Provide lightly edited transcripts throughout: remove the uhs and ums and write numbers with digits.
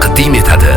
taqdim etadi.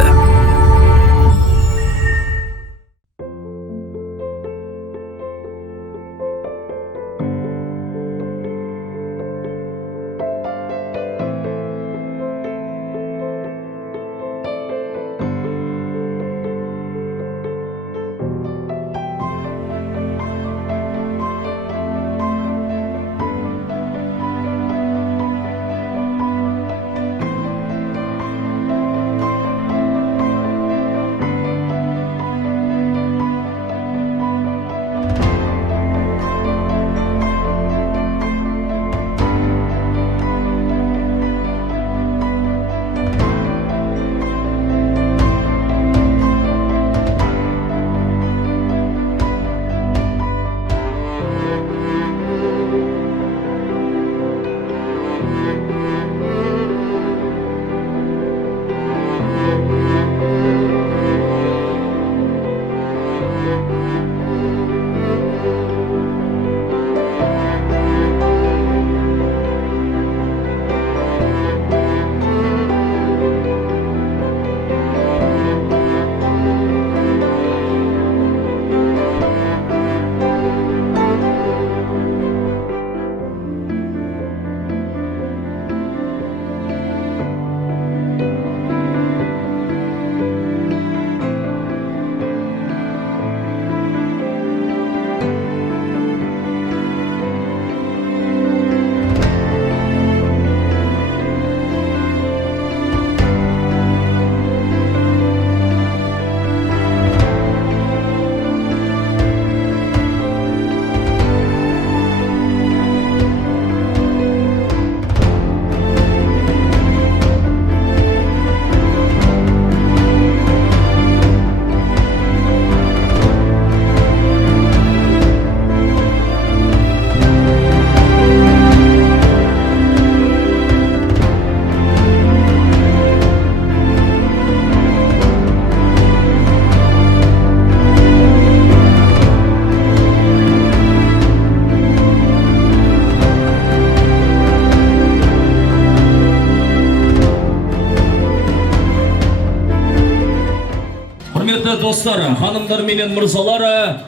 Dostlar, hanımlar менен мырзалары,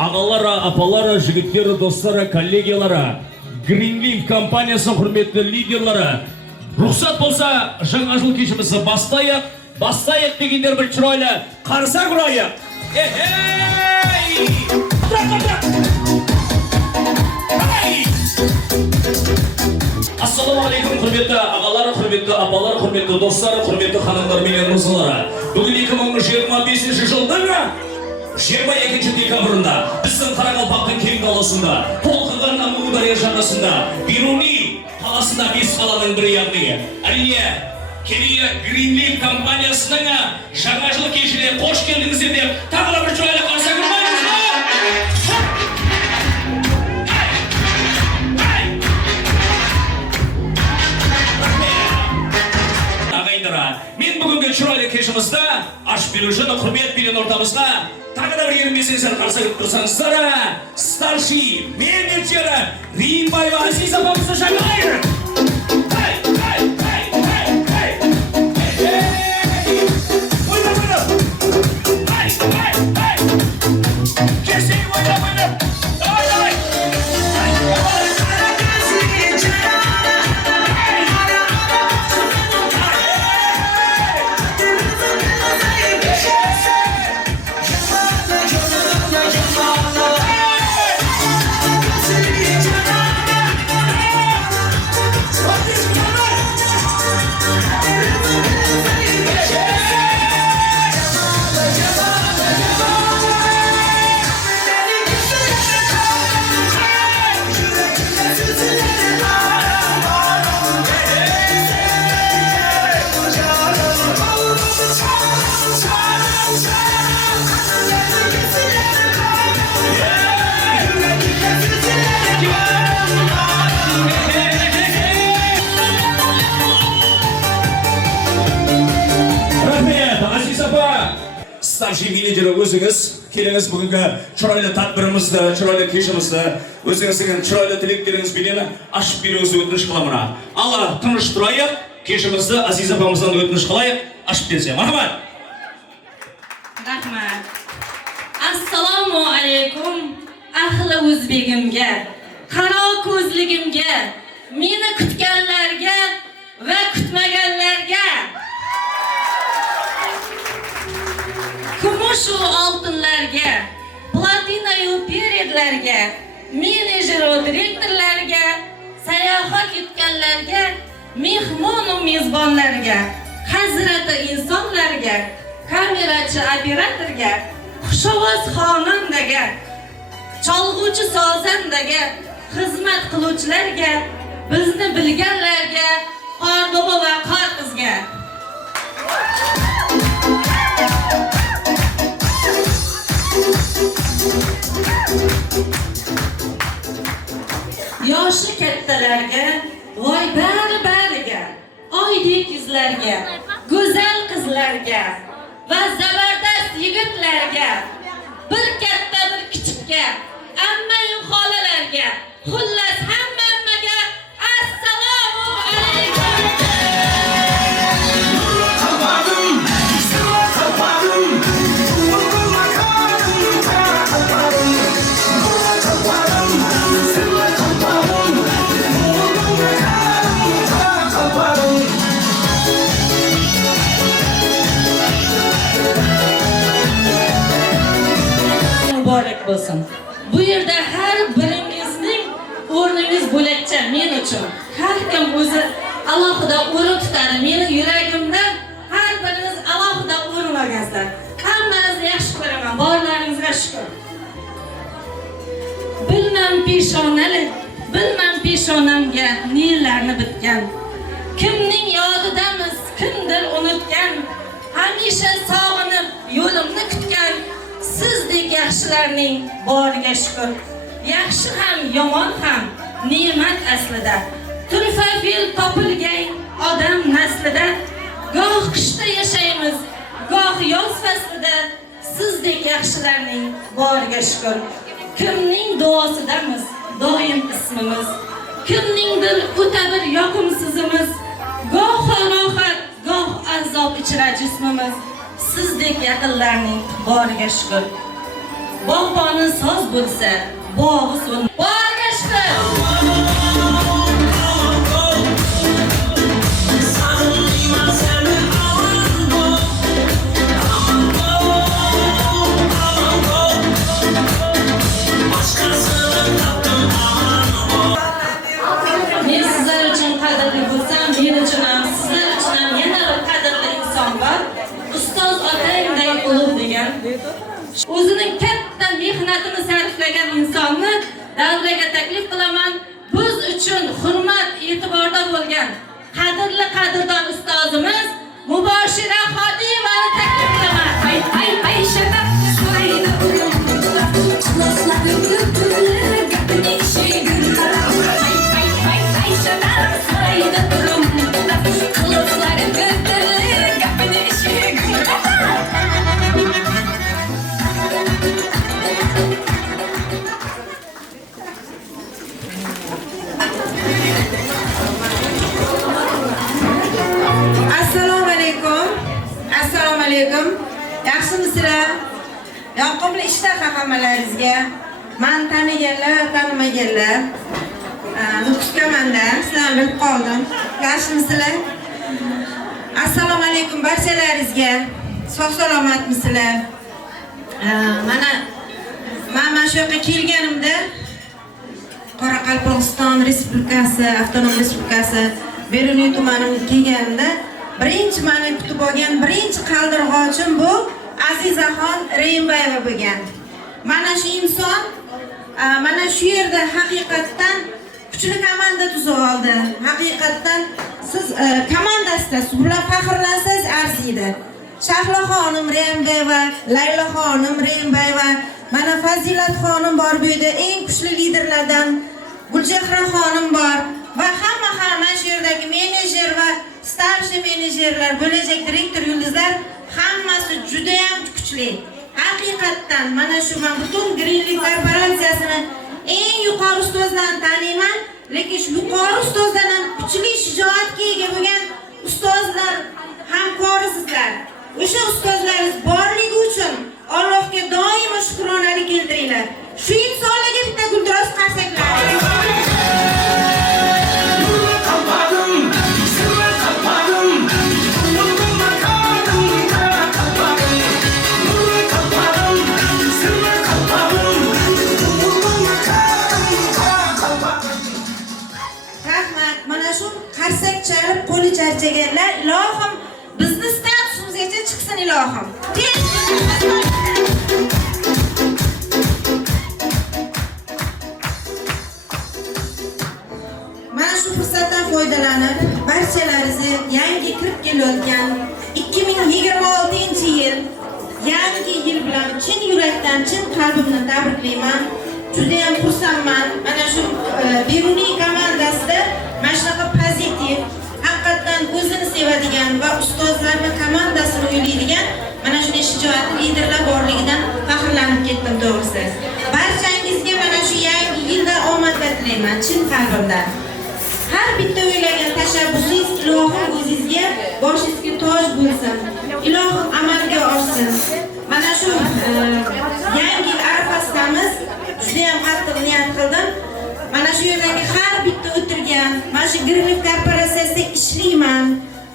ағалары, апалары, жігіттері, достары, коллегиялары, Greenleaf компаниясы құрметті лидерлары, рұқсат болса, жаңа жыл кешімізді бастайық дегендер бір чырайлы қарсы ұрайық. Ассаламу алейкум, құрметті ағалары, құрметті апалары, құрметті достары, құрметті ханымдар менен мырзалары. Бүгін 2025 жылдың 22 декабрында біздің Қарақалпақтың кең даласында, толқыған Амудария жағасында, Бируни қаласында 5 қаланың бірі яғни. Әрине, Корея Greenleaf компаниясының жаңа жыл кешіне қош келдіңіздер деп тағы да бір жайлы қарсы ұрмаймыз ба? Мен бүгінгі чырайлы кешімізді аш берушіні құрмет берген ортамызға тағы да бір ермесеңіздер қарсы тұрсаңыздар, старший менеджері Римбаева Азиз апамызды шақырайық. Старший менеджері өзіңіз келіңіз бүгінгі чырайлы тадбірімізді, чырайлы кешімізді, өзіңіздің чырайлы тілектеріңізбенен ашып беруіңізді өтініш қыламын. Алла тыныш тұрайық, кешімізді Азиз апамыздан өтініш қылайық. Açıp bersin. Marhamat. Rahmat. Assalomu alaykum ahli o'zbegimga, qaro ko'zligimga, meni kutganlarga va kutmaganlarga. Kumush va oltinlarga, platina va peredlarga, menejer va direktorlarga, sayohat yutganlarga, mehmon va mezbonlarga, hazrati insonlarga, kamerachi operatorga, xushovoz xonandaga, cholg'uvchi sozandaga, xizmat qiluvchilarga, bizni bilganlarga, qorbobo va qorqizga. Yoshi kattalarga, voy bari-bariga, oydek yuzlarga, go'zal qizlarga va zabardast yigitlarga, bir katta bir kichikka, amma-yu xolalarga, xullas hammaga assalomu alaykum. Mübarek bo'lsin. Bu yerda har biringizning o'rningiz bo'lakcha men uchun. Har kim o'zi alohida o'rin tutadi. Meni yuragimdan har biriniz alohida o'rin olgansizlar. Hammanizni yaxshi ko'raman. Borlaringizga shukr. Bilmam peshonamga nillarni bitgan. Kimning yodidamiz, kimdir unutgan. Hamisha sog'inib yo'limni kutgan. Sizdek yaxshilarning boriga shukr. Yaxshi ham, yomon ham ne'mat aslida. Turfafil topilgan odam naslida. Goh qishda yashaymiz, goh yoz faslida. Sizdek yaxshilarning boriga shukr. Kimning duosidamiz, doim ismimiz. Kimningdir o'ta bir yoqimsizimiz. Goh rohat, goh azob ichra jismimiz. Sizdek yaqinlarning boriga shukr. Bog'boni soz bo'lsa, bog'i so'l. Boriga shukr. Men sizlar uchun qadrli bo'lsam, men uchun ham, sizlar uchun ham yana bir qadrli inson bor. Ustoz otangday ulug' degan. O'zining katta mehnatini sarflagan insonni davraga taklif qilaman. Biz uchun hurmat, e'tiborda bo'lgan qadrli qadrdon ustozimiz Muboshira Xodimani taklif qilaman. Ay shabab so'raydi o'lim. Quloqlarim gurturlar, gapini eshigimlar. Ay shabab so'raydi o'lim. Quloqlarim gurturlar, gapini eshigimlar. Assalomu alaykum. Yaxshimisizlar? Yoqimli ishtaha hammalaringizga. Men taniganlar, tanimaganlar. Nuqskamanda sizlarni bilib qoldim. Yaxshimisizlar? Assalomu alaykum barchalaringizga. Sog' salomatmisizlar? Mana shu yoqqa kelganimda Qoraqalpog'iston Respublikasi, Avtonom Respublikasi Beruniy tumaniga kelganimda birinchi meni kutib olgan birinchi qaldirg'ochim bu Azizaxon Reymbayeva bo'lgan. Mana shu inson mana shu yerda haqiqatdan kuchli komanda tuzib oldi. Haqiqatdan siz komandasida siz bilan faxrlansangiz arziydi. Shahloxonim Reymbayeva, Layloxonim Reymbayeva, mana Fazilat xonim bor bu yerda, eng kuchli liderlardan Gulchehra xonim bor va hamma shu yerdagi menejer va starshi menejerlar, bo'lajak direktor yulduzlar hammasi juda ham kuchli. Haqiqatdan mana shu men butun Greenlik korporatsiyasini eng yuqori ustozlarni taniyman, lekin shu yuqori ustozdan ham kuchli shijoatga ega bo'lgan ustozlar hamkorisi ustozimizlar. O'sha ustozlaringiz borligi uchun Allohga doimo shukronalik keltiringlar. Shu insonlarga bitta guldiroz qarsaklar. Rahmat, mana shu qarsak chalib qo'li charchaganlar, ilohim bizni statusimizgacha chiqsin ilohim. Mana shu fursatdan foydalanib, barchalaringizni yangi kirib kelayotgan 2026-yil yangi yil bilan chin yurakdan, chin qalbimdan tabriklayman. Juda ham xursandman. Mana shu Beruniy komandasida mana shunaqa pozitiv, haqiqatan o'zini sevadigan va ustozlarni komandasini o'ylaydigan mana shunday shijoatli liderlar borligidan faxrlanib ketdim to'g'risi. Barchangizga mana shu yangi yilda omadlar tilayman chin qalbimdan. Har bitta o'ylagan tashabbusingiz ilohim o'zingizga, boshingizga toj bo'lsin. Ilohim amalga oshsin. Mana shu yangi yil arafasidamiz. Juda ham qattiq niyat qildim. Mana shu yerdagi har bitta o'tirgan, mana shu Greenleaf korporatsiyasida ishlayman,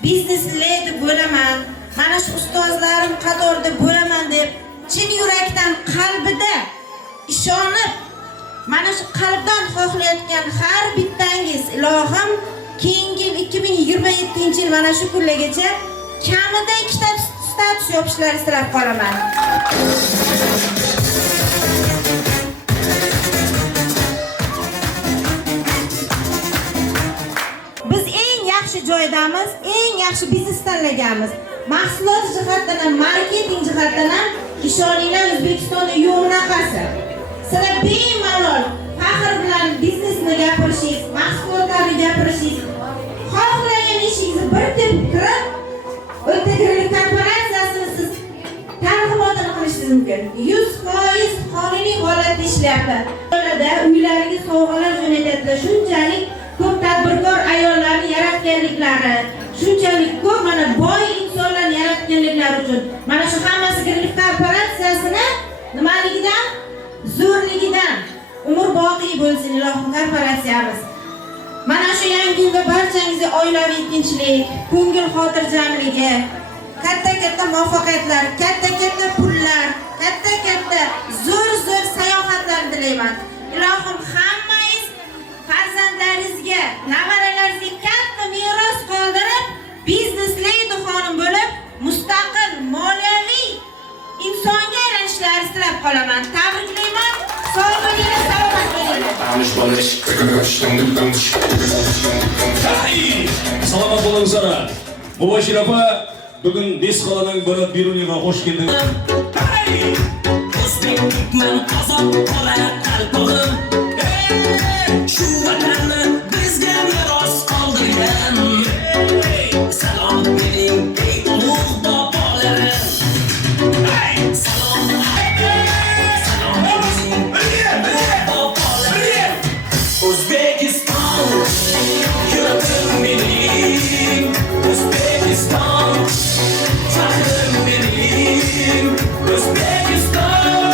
biznes lady bo'laman, mana shu ustozlarim qatorida bo'laman deb chin yurakdan qalbida ishonib, mana shu qalbdan xohlayotgan har bittangiz ilohim keyingi 2027-yil mana shu kunlargacha kamida 2 ta status yopishlarini tilab qolaman. Biz eng yaxshi joydamiz, eng yaxshi biznes tanlaganmiz. Mahsulot jihatdan ham, marketing jihatdan ham ishoninglar, O'zbekistonda yo'q bunaqasi. Sizlar bemalol faxr bilan biznesni gapirishingiz, mahsulotlarni gapirishingiz, xohlagan ishingizni bir tepib kirib, Greenleaf korporatsiyasini siz targ'ibotini qilishingiz mumkin. 100% qonuniy holatda ishlayapti. Uylariga sovg'alar jo'natadi. Shunchalik ko'p tadbirkor ayollarni yaratganliklari, shunchalik ko'p mana boy insonlarni yaratganliklari uchun mana shu hammasi Greenleaf korporatsiyasini nimaligidan, zo'rligidan umr boqiy bo'lsin ilohim korporatsiyamiz. Mana shu yangi yilda barchangizga oilaviy tinchlik, ko'ngil xotirjamligi, katta-katta muvaffaqiyatlar, katta-katta pullar, katta-katta zo'r sayohatlar tilayman. Ilohim hammangiz farzandlaringizga, nevaralaringizga katta meros qoldirib, biznes lady xonim bo'lib, mustaqil moliyaviy insonga aylanishlaringizni tilab qolaman. Tabriklayman. Sog' bo'ling, salomat bo'ling. Salomat bo'lingizlar. Mubashir opa, bugun Besqalaning biri Beruniyga xush keldingiz. O'zbekman, qozoq, qora qalbim. Shu vatanni bizga meros qoldirgan. Salom bering, ey ulug' bobolarim. Salom O'zbekiston, yurtim mening, O'zbekiston, faxrim mening, O'zbekiston,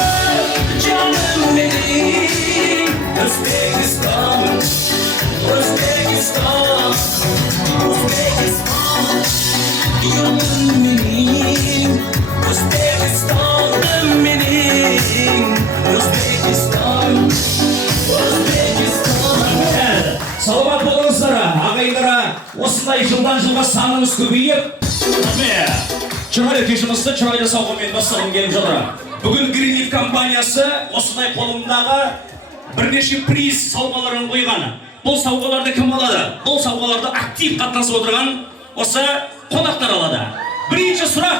jonim mening, O'zbekiston, O'zbekiston, O'zbekiston, yurtim mening, O'zbekiston mening, O'zbekiston. Salomat bo'lingizlar, ағайындар. Осындай жылдан жылға санымыз көбейіп, chiroyli kешімізді chiroyli сауғамен бастағым келіп жатыр. Бүгін Greenleaf компаниясы осындай қолымдағы бірнеше приз сауғаларын қойған. Бұл сауғаларды кім алады? Бұл сауғаларды актив қатынасып отырған осы қонақтар алады. Бірінші сұрақ.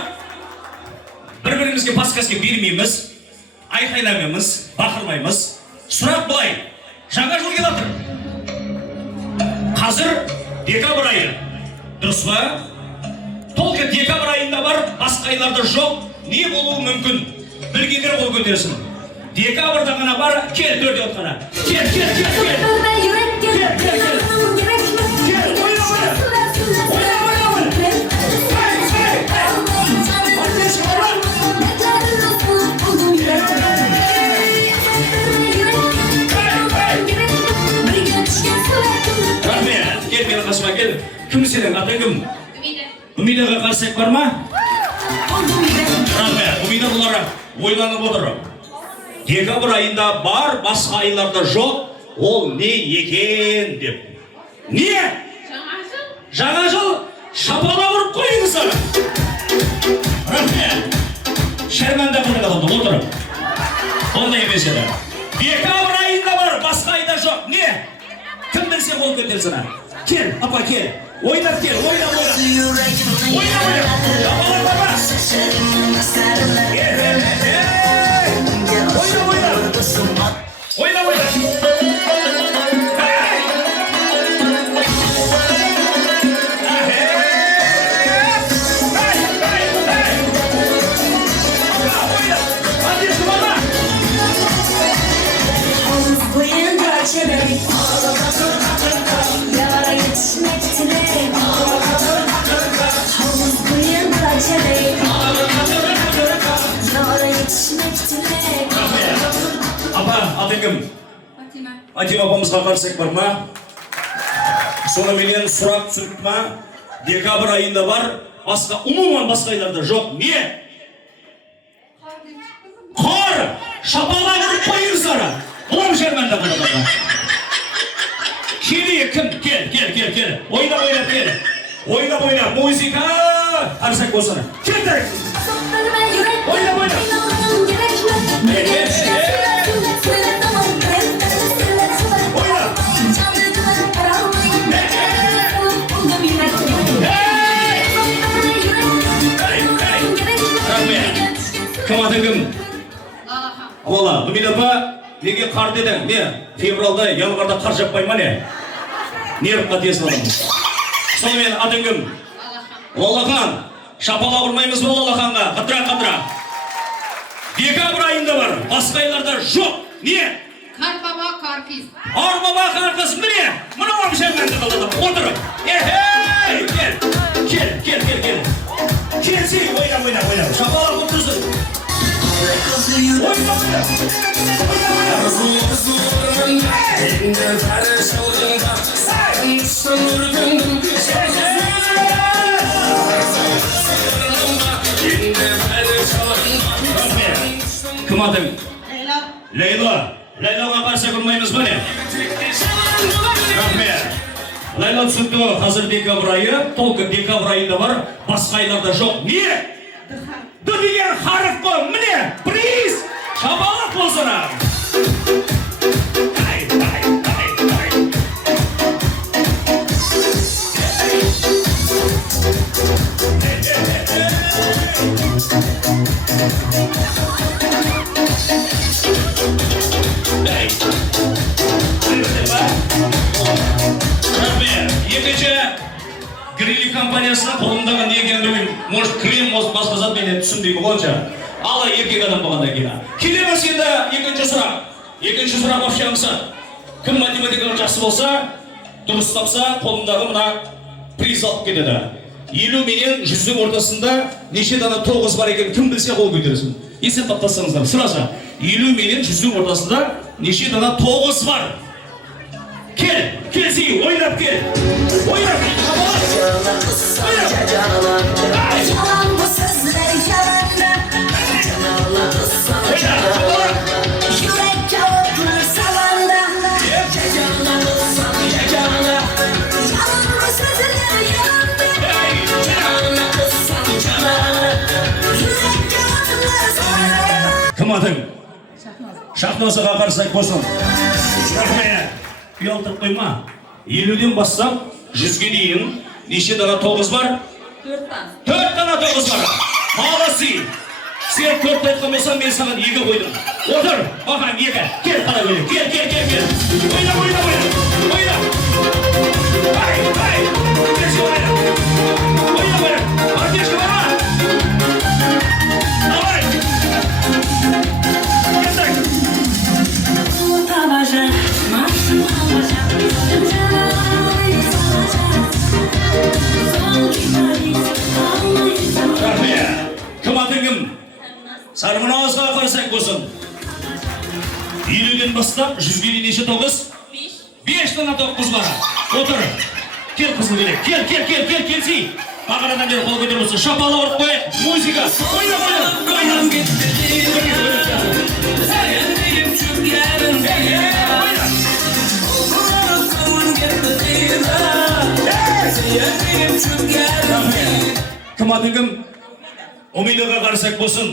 Бір-бірімізге подсказка бермейміз, айқайламаймыз, бақырмаймыз. Сұрақ былай. Жаңа жыл келіп жатыр. Қазір декабрь айы. Дұрыс па? Толқы декабрь айында бар, басқа айларда жоқ. Не болуы мүмкін? Білгендер қол көтерсін. Декабрьда ғана бар, кел төрде отқана. Кел. Кім сенің атың кім? Үмидаға қарсылық бар ма? Рахмет. Үмида бұлар ойланып отыр. Декабрь айында бар, басқа айларда жоқ. Ол не екен деп. Не? Жаңа жыл шапала ұрып қойыңыздар. Рахмет. Шәрмәнді қырық адамды отыр. Ондай емес еді. Декабрь айында бар, басқа айда жоқ. Не? Кім білсе қол көтерсін. Кел, апа кел. Ойнап кел, ойнап. Шапалар бар ма? Ойнап. Апа, атың кім? Атима апамызға қарсылық бар ма? Соныменен сұрақ түсіріп ма? Декабрь айында бар, басқа, умуман басқа айларда жоқ. Не? Қар! Шапала ұрып қойыңыздар. Бұлам жермәнді қырдыға. Келейік кім? Кел. Ойнап кел. Ойнап, музыка! Қарсылық болсana. Келдік! Ойнап. Кім атың кім? Ола, Үмида апа, неге қар дедің? Не? Февралда, январда қар жаппай ма не? Нерв қатесін адам. Сонымен атың кім? Лолахан. Шапала ұрмаймыз ба Лолаханға? Қыдыра. Декабрь айында бар, басқа айларда жоқ. Не? Қар баба, қар қыз. Ар баба, қар қыз, міне! Мұнау жермәнді қалдырып, отырып. Кел. Келсей, ойнап. Шапала құттырсын. Ойнап. Кім атың? Лейлаға қарсы көрмейміз бі не? Рахмет. Лейла түсінді ғой, қазір декабрь айы, толқы декабрь айында бар, басқа айларда жоқ. Не? Д деген харf қой, міне, приз! Шапалақ болсана! Екінші гриль компаниясына қолымдағы не екенін білмеймін. Может, крем басқа зат менен түсінбеймін онша. Ала еркек адам болғанда кейін. Келеміз енді екінші сұрақ. Екінші сұрақ общамызға. Кім математикаға жақсы болса, дұрыс тапса, қолымдағы мына приз алып кетеді. 50 менен 100-дің ортасында неше дана 9 бар екен, кім білсе қол көтерсін. Есеп таптасаңыздар, сұраса. 50 менен 100-дің ортасында неше дана 9 бар. Келсей, ойнап кел. Ойнап. Yalan bu sözler yalandı. Yürek kağıtlar salanda. Yalan bu sözler yalandı. Yürek kağıtlar salanda. Kім атың? Шахназаға қарсылық болсын. Рахмет. Ұялтырып қойма. 50-ден бастап 100-ге дейін неше дана 9 бар? 4 дана 9 бар. Молодцы. Сен 4 айтқан болсаң, мен саған 2 қойдым. Отыр. Бақан 2. Кел қара көйлек. Кел. Ойна. Ай. Кеші ойна. Ойна. Артешкі бар ма? Давай. Кеттік. Табажа, масым алажа. Рахмет. Кім атың кім? Сармынауызға қарсақ болсын. 50-ден бастап 100-ге дейін неше 9? 5 дана 9 бар. Отыр. Кел қызыл келек. Келсей. Бағанадан бері қол көтеріп отырсың. Шапалақ ұрып қояйық. Музыка. Ойна. Кім атын кім? Умидаға қарсақ болсын.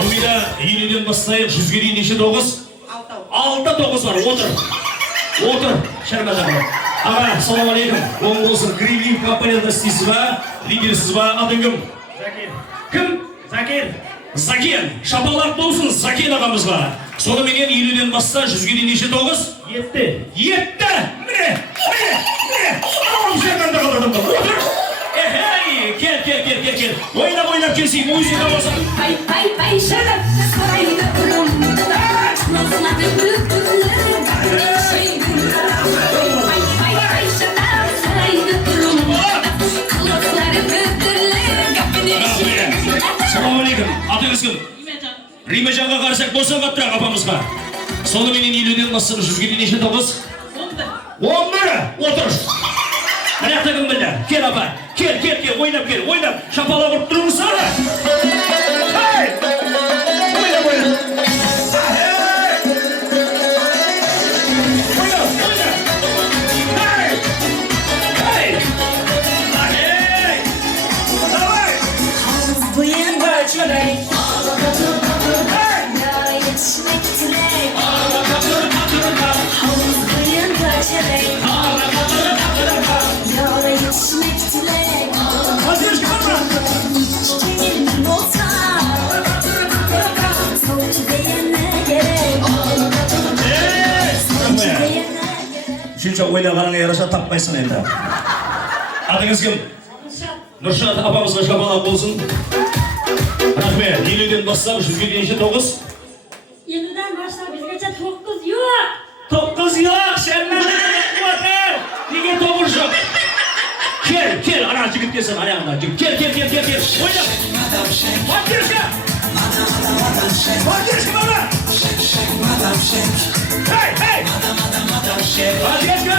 Умида 50-ден бастайық, 100-ге дейін неше 9? 6 9 бар, отыр. Шәрмәді бар. Аға, салам алейкум. Оң болсын, Грилиев компанияда істейсіз ба? Лидерсіз ба? Атын кім? Кім? Закир. Шапалақ болсын, Закир ағамызға. Соныменен 50-ден баста 100-ге дейін неше 9? 7. Міне. Алам шәрмәді қалдырдым. Отыр. Кел. Ойнап келсей, музыка болсын. Пай, шарап, сарайды ұрым. Назына бүліктілер, Пай, шарап, сарайды ұрым. Қылықтары бүліктілер, Салам алейкум. Атыңыз кім? Римежанға қарсақ болса қаттырақ апамызға. Соныменен 50-ден бастап 100-ге дейін неше 9? 11. Отыр. Аяқта кім білді? Кел апа. Кел. Ойнап. Шапалақ ұрып тұрыңыз сары. Ойнап. Шынша ойлағаныңа яраша таппайсың енді. Атыңыз кім? Нұршат апамызға шапалақ болсын. Рахмет, 50-ден бастап 100-ге дейін 9? 50-ден бастап бізгече 9 yok. 9 yok, шәрмәді отыр. Неге 9 жоқ? Кел, ана жігіт келсін, аяғына. Кел. Ойнап. Ватершка, бана. Hey! Ватершка.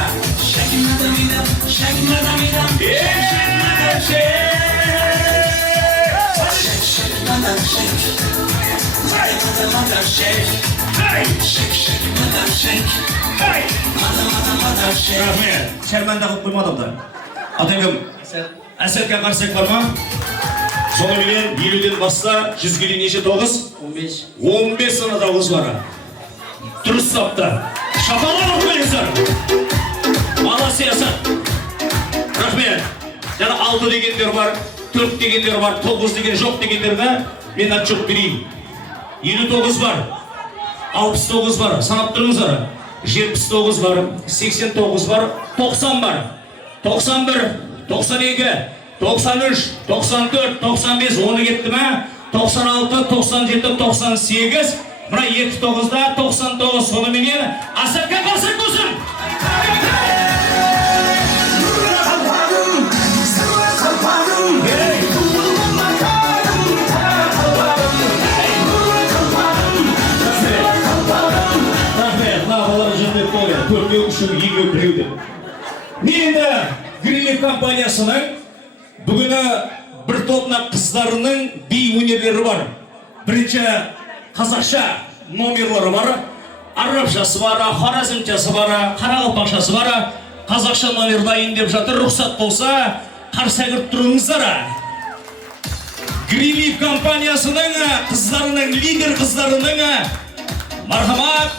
Рахмет. Шәрмәнді қылып қоймадым да. Атың кім? Әсетке қарсақ бар ма? Соныменен 50-ден баста 100-ге дейін неше 9? 15 санада 9 бар. Дұрыс сапты. Шапалақ ұрып қойыңыздар. Ала сиясат. Рахмет. Жана 6 дегендер бар, 4 дегендер бар, 9 деген жоқ дегендерді мен отчет берейін. 59 бар, 69 бар, санап тұрыңыздар. 79 бар, 89 бар, 90 бар, 91, 92, 93, 94, 95, 10 кетті ма? 96, 97, 98, мына 29-да 99, соныменен Асапқа қарсақ болсын! Төртеу үшін егеу біреуді. Енді Грилиев компаниясының бүгіні бір топна қыздарының би өнерлері бар. Бірінші қазақша номерлары бар, арабшасы бар, хоразмчасы бар, қарақалпақшасы бар. Қазақша номер дайын деп жатыр, рұқсат болса қарсы кіріп тұрыңыздар. Грилиев компаниясының қыздарының, лидер қыздарының мархамат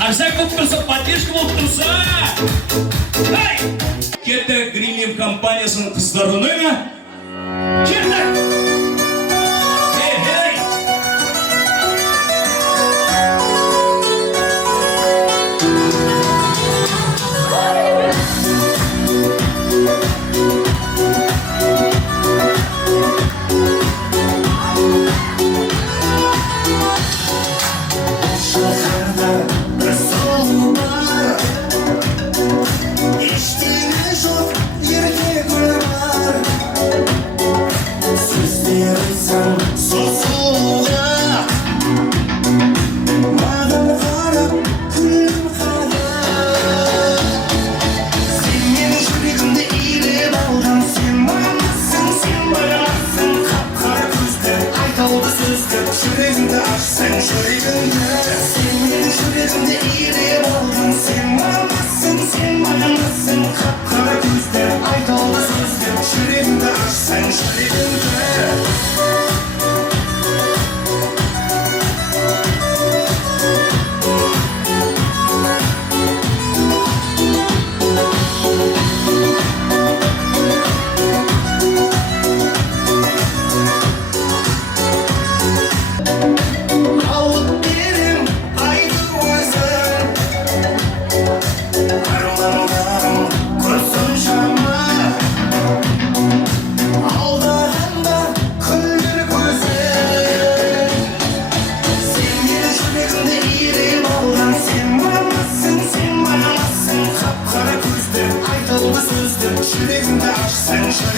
Арсак болып тұрса, поддержка болып тұрса. Кетті Грилиев компаниясының қыздарының. Кетті!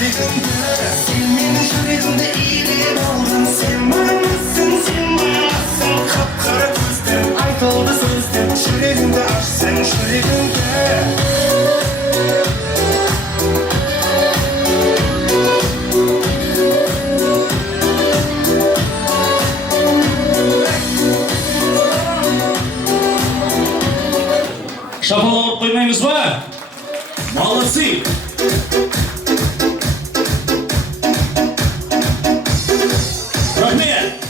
жүрегімді Сен менің жүрегімді иелеп алған Сен мағынасың, сен мағынасың Қап-қара көзді айтылды сөзді Жүрегімді ашсаң жүрегімді Шапалауып қоймаймыз ба? Молодцы! Рахмет!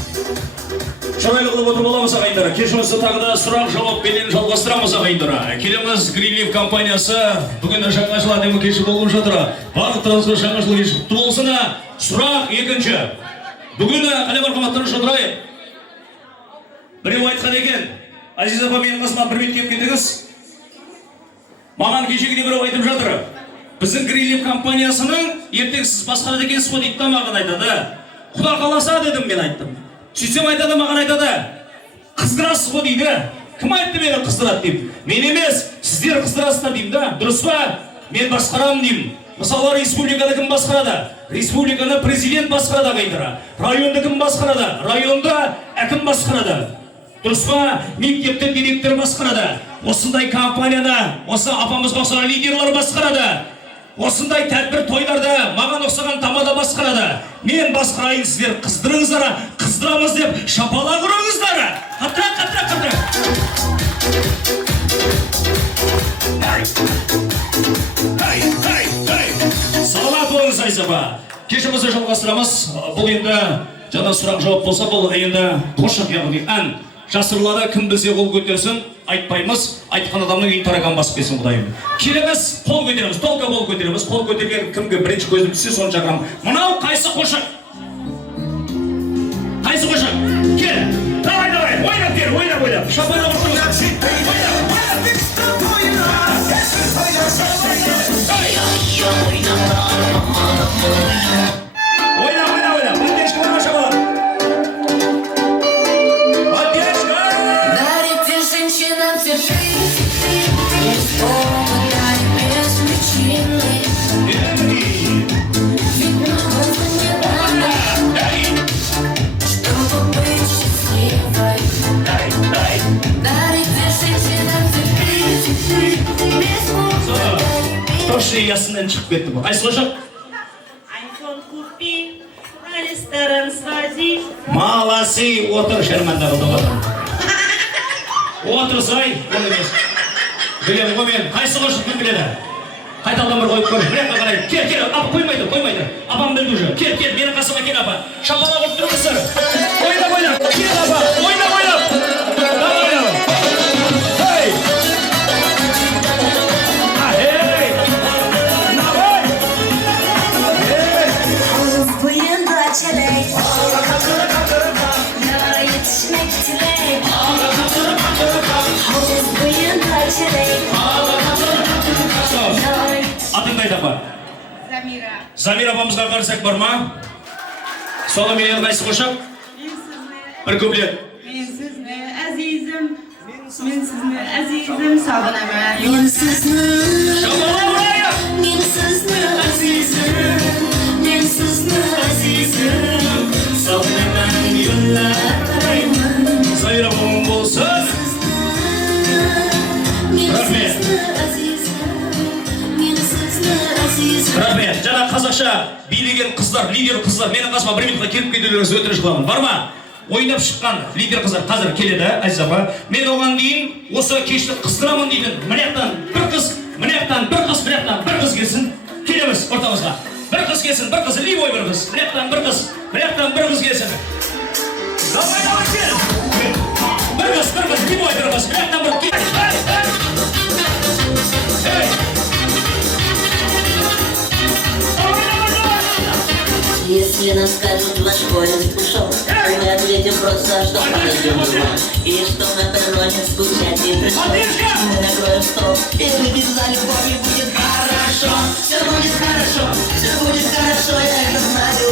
Шырайлы қылып отыр боламыз ағайындары. Кешімізді тағы да сұрақ жауап белен жалғастырамыз ағайындары. Келеміз Greenleaf компаниясы бүгін жаңа жыл әдемі кеші болып жатыр. Барлықтарыңызға жаңа жыл кеші құтты болсын. Сұрақ екінші. Бүгін әлем арқаматтары шыдырай. Біреу айтқан екен. Азиз апа менің қасыма бір бет кеп кетіңіз. Маған кешегіде біреу айтып жатыр. Біздің Greenleaf компаниясының ертең сіз басқарады екенсіз ғой дейді да маған айтады. Құда қаласа дедім мен айттым. Сөйтсем айтады маған айтады. Қыздырасыз ғой дейді. Кім айтты мені қыздырады деймін. Мен емес, сіздер қыздырасыздар деймін да. Дұрыс па? Мен басқарамын деймін. Мысалы республикада кім басқарады? Республиканы президент басқарады ағайындары. Районды кім басқарады? Районда әкім басқарады. Дұрыс па? Мектепті директор басқарады. Осындай компанияда, осы апамызға ұқсаған лидерлар басқарады. Осындай тәтбір тойларда маған ұқсаған тамада басқарады. Мен басқарайын, сіздер қыздырыңыздар, қыздырамыз деп шапалақ ұрыңыздар. Қаттырақ. Саламат болыңыз Айзаба. Кешімізді жалғастырамыз. Бұл енді жаңа сұрақ жауап болса, бұл енді қошақ яғни ән. Жасырлары кім білсе қол көтерсін, айтпаймыз, айтқан адамның үйін тараған басып келсін құдайым. Келеміз, қол көтереміз, толқа қол көтереміз, қол көтерген кімге бірінші көзім түссе соны шақырамын. Мынау қайсы қошақ? Қайсы қошақ? Кел, давай, ойнап кел, ойнап. Шапалақ ойнап. Бәтешкі ойна шапалақ. Точно ясынан шығып кетті бұл. Қайсы қошақ? iPhone купи, ресторан свози. Маласы, отыр шерманда қылды. Отыр сай, ол емес. Білемін ғой мен, қайсы қошақ кім біледі? Қайталдан бір қойып көр, бір қарай. Кел, апа қоймайды. Апам білді уже. Кел, менің қасыма кел апа. Шапалақ ұрып тұрыңыздар. Ойнап. Кел апа, ойнап. Давай. Хей! Атыңды айт апа. Замира апамызға қарсақ бар ма? Соны менен қайсы қошақ? Бір көплет. Мен сізні әзизім, сағынамын. Мен сізні әзизім, сағынамын юллараймын. Замира апамың болсын. Рахмет. Жаңа қазақша билеген қыздар, лидер қыздар, менің қасыма бір минутқа келіп кетулеріңізді өтініш қыламын. Бар ма? Ойнап шыққан лидер қыздар қазір келеді, Азиз апа. Мен оған дейін осы кешті қыздырамын дейтін мынаяқтан бір қыз, мынаяқтан бір қыз, мынаяқтан бір қыз келсін. Келеміз ортамызға. Бір қыз келсін, бір қыз, либой бір қыз. Мынаяқтан бір қыз, мынаяқтан бір қыз келсін. Давай, кел. Бір қыз, либой бір қыз, мынаяқтан бір кел. Если нам скажут, ваш поезд ушел, мы ответим просто, что подождем его. И что на перроне скучать не пришлось. Мы накроем стол и выпьем за любовь, и будет хорошо. Все будет хорошо, я это знаю.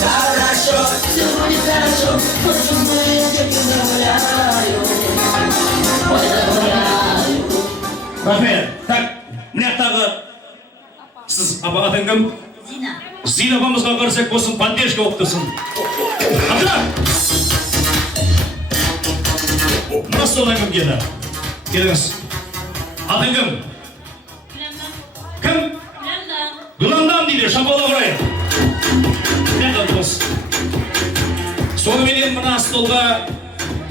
Хорошо, все будет хорошо, потому что я тебе поздравляю. Рахмет. Так, мынаяқтағы сіз апа атың кім? Зина. Зина апамызға қарсақ болсын, поддержка болып тұрсын. Атыра! Мына столдан кім келді? Келіңіз. Атын кім? Кім? Гүландам дейді, шапалақ ұрайын. Сонымен мына столға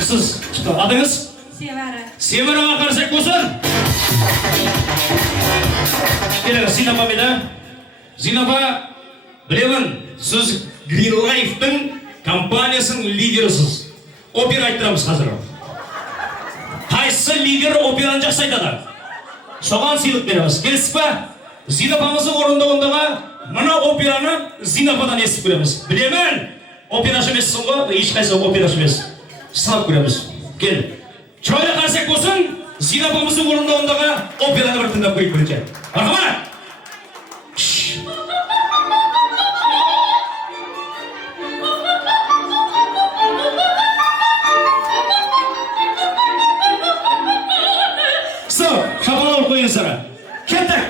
сіз адыңыз? Sevara. Севараға қарсақ болсын. Келіңіз, Зина апа мені. Зина апа, білемін, сіз Green Life-тың компаниясының лидерісіз. Опера айттырамыз қазір. Қайсы лидер операны жақсы айтады? Соған сыйлық береміз. Келісіп па? Зина апамыздың орындауындағы мына операны Зина ападан естіп көреміз. Білемін, операшы емессің ғой, ешқайсы операшы емес. Сынап көреміз. Кел. Чойда қарсақ болсын, Зина апамыздың орындауындағы операны бір тыңдап көрейік бірінші. Рахмат! Шапалар қойыңыздар. Кеттік!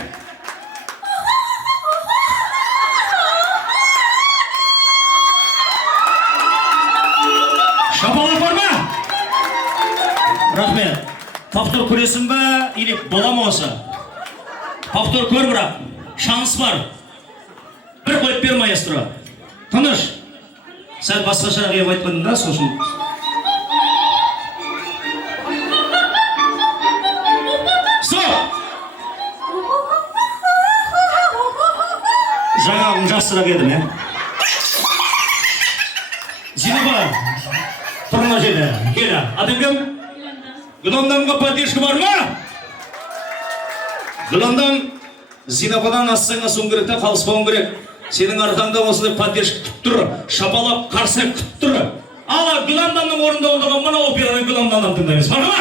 Шапалар бар ма? Рахмет. Повтор көресің ба? Или бола ма осы? Повтор көр бірақ. Шанс бар. Бір қойып бер маэстро. Тыныш. Сәл басқаша қиып айтпадың да, сосын. Жаңағым жақсырақ едім, е? Зина апа, тұр мына жерде. Келі, атың кім? Гүландамға поддержка бар ма? Гүландам, Зина ападан ассаңа соң керек те, қалыспауын керек. Сенің арқаңда осындай поддержка күтіп тұр, шапалап қарсы күтіп тұр. Ала Гүландамның орындауындағы мына операны Гүландамнан тыңдаймыз. Бар ма?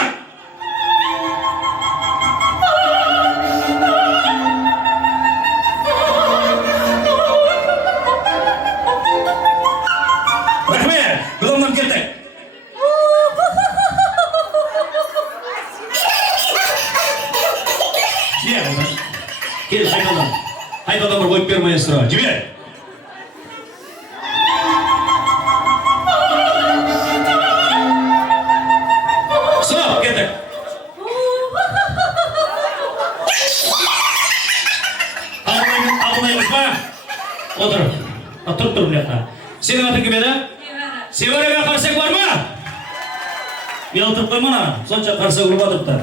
Кел, қайтадан. Қайтадан бір қойып бер маэстро. Жібер. Стоп, кеттік. Ағылмаймыз ба? Отыр. Тұрып тұр бұлақта. Сенің атың кім еді? Севараға қарсақ бар ма? Мен отырып қоймана. Сонша қарсақ ұрып атырыпты.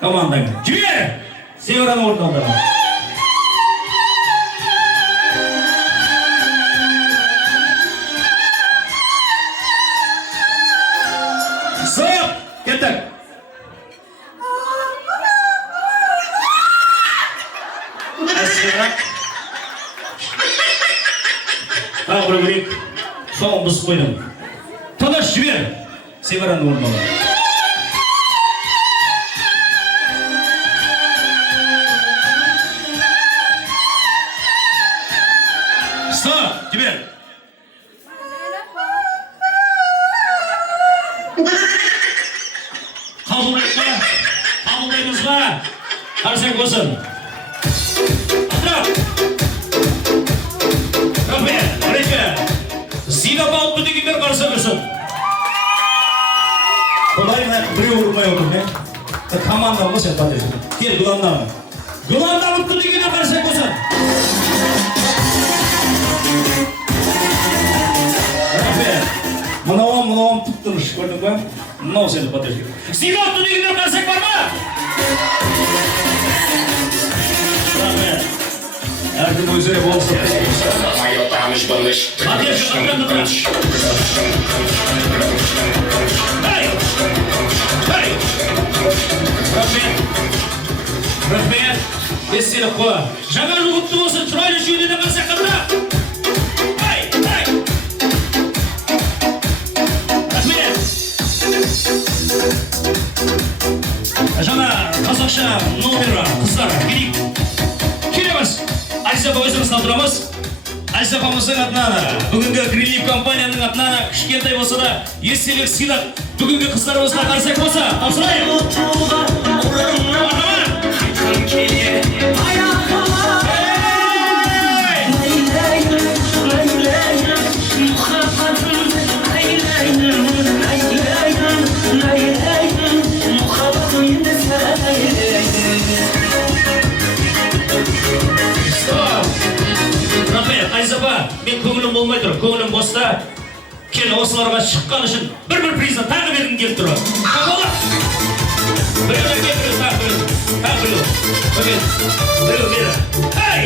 Командаң. Жібер! Севараның орындауында. Стоп! Кеттік! Тағы бір көрейік. Соңын біз қойдым. Тыныш жібер! Севараның орындауында. Жібер! Қабылдаймыз ба? Қарсақ болсын. Атырап! Рахмет! Рече! Зина апа дегендер қарсақ болсын. Қолайына біреу ұрмай отыр, не? Команда ғой сен падеш. Кел, Гүландам. Гүландам дегендер қарсақ болсын. Мынауам тұп-тұрыш, көрдің ба? Мынау сені поддержка. Зина апа дегендер қарсақ бар ма? Рахмет. Әркім өзіре болсын. Поддержка қаққан тұра. Рахмет. Рахмет. Естелік қой. Жаңа жыл құтты болсын, чырайлы жүйелерден қарсақ қадыра. Жаңа қазақша номері қыздар келейік. Келеміз. Айза апа өзімізді алдырамыз. Айза апамыздың атынан, бүгінгі Green Leaf компанияның атынан кішкентай болса да естелік сыйлық бүгінгі қыздарымызға қарсақ болса, тапсырайық. Kel осыларға шыққан үшін бір приза тағы бергім келіп тұр. Қабылы! Біреу бері. Эй!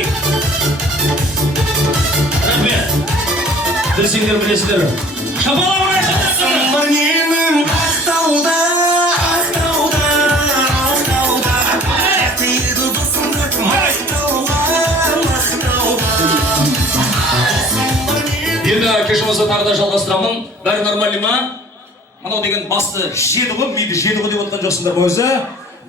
Рахмет! Білсеңдер білесіздер. Шапала ұрай жатасың! Менің ақтауда Тиді досыңды мақтауға Енді кешімізді тағы да жалғастырамын. Бәрі нормальный ма? Мынау деген басты жеді ғой, миды жеді ғой деп отқан жоқсыңдар ма өзі?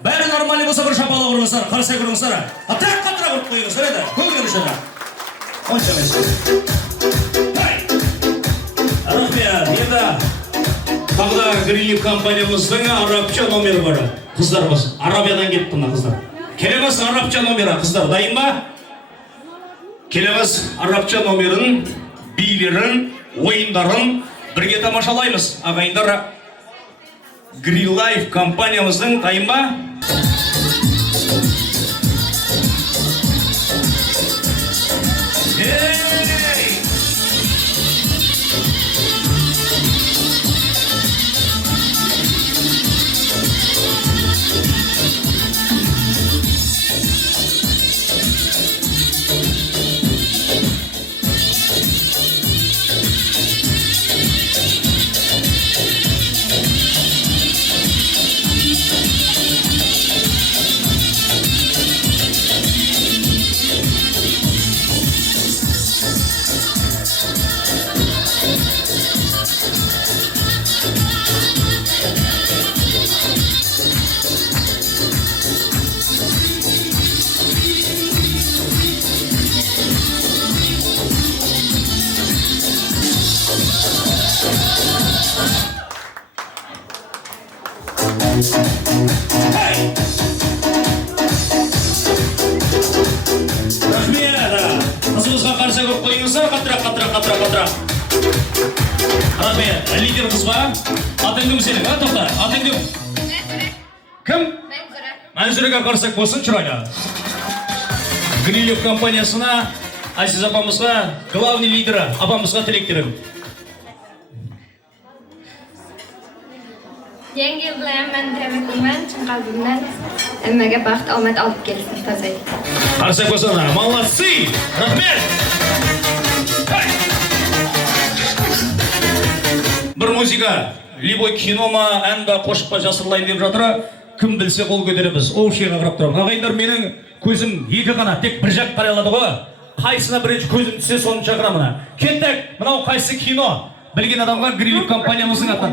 Бәрі нормальный болса бір шапалы ұрыңыздар, қарасай көріңіздер. Атақ қатырақ ұрып қойыңыздар еді. Көңілі жана. Онша емес. Рахмет. Енді тағы да Грилев компаниямыздың арабша номері бар. Қыздарымыз, Арабиядан кетті мына қыздар. Келеміз арабша номері, қыздар дайын ба? Келеміз арабша номерін, билерін, ойындарын бірге тамашалаймыз. Ағайындар, Грилев компаниямыздың дайын ба? Рахмет, лидер қыз ба? Атың кім сенің? Тоқта, атың кім? Кім? Мәнзүрге қарсақ болсын чырайлы. Грилев компаниясына, Азиз апамызға, главный лидері, апамызға тілектерім. Yangi yil bilan men tabriklayman chin qalbimdan. Hammaga baxt, omad olib kelsin tozay. Qarsak bo'lsinlar. Молодцы! Rahmat! Bir muzika, любой кино ма, ән ба, қошып па жасырлайын деп жатыр. Кім білсе қол көтереміз. Ол шеға қарап тұрам. Ағайындар, менің көзім екі ғана, тек бір жақ қарай алады ғой. Қайсына бірінші көзім түссе, соны шақырамын. Кеттік, мынау қайсы кино? Білген адамға Грилев компаниямыздың атын.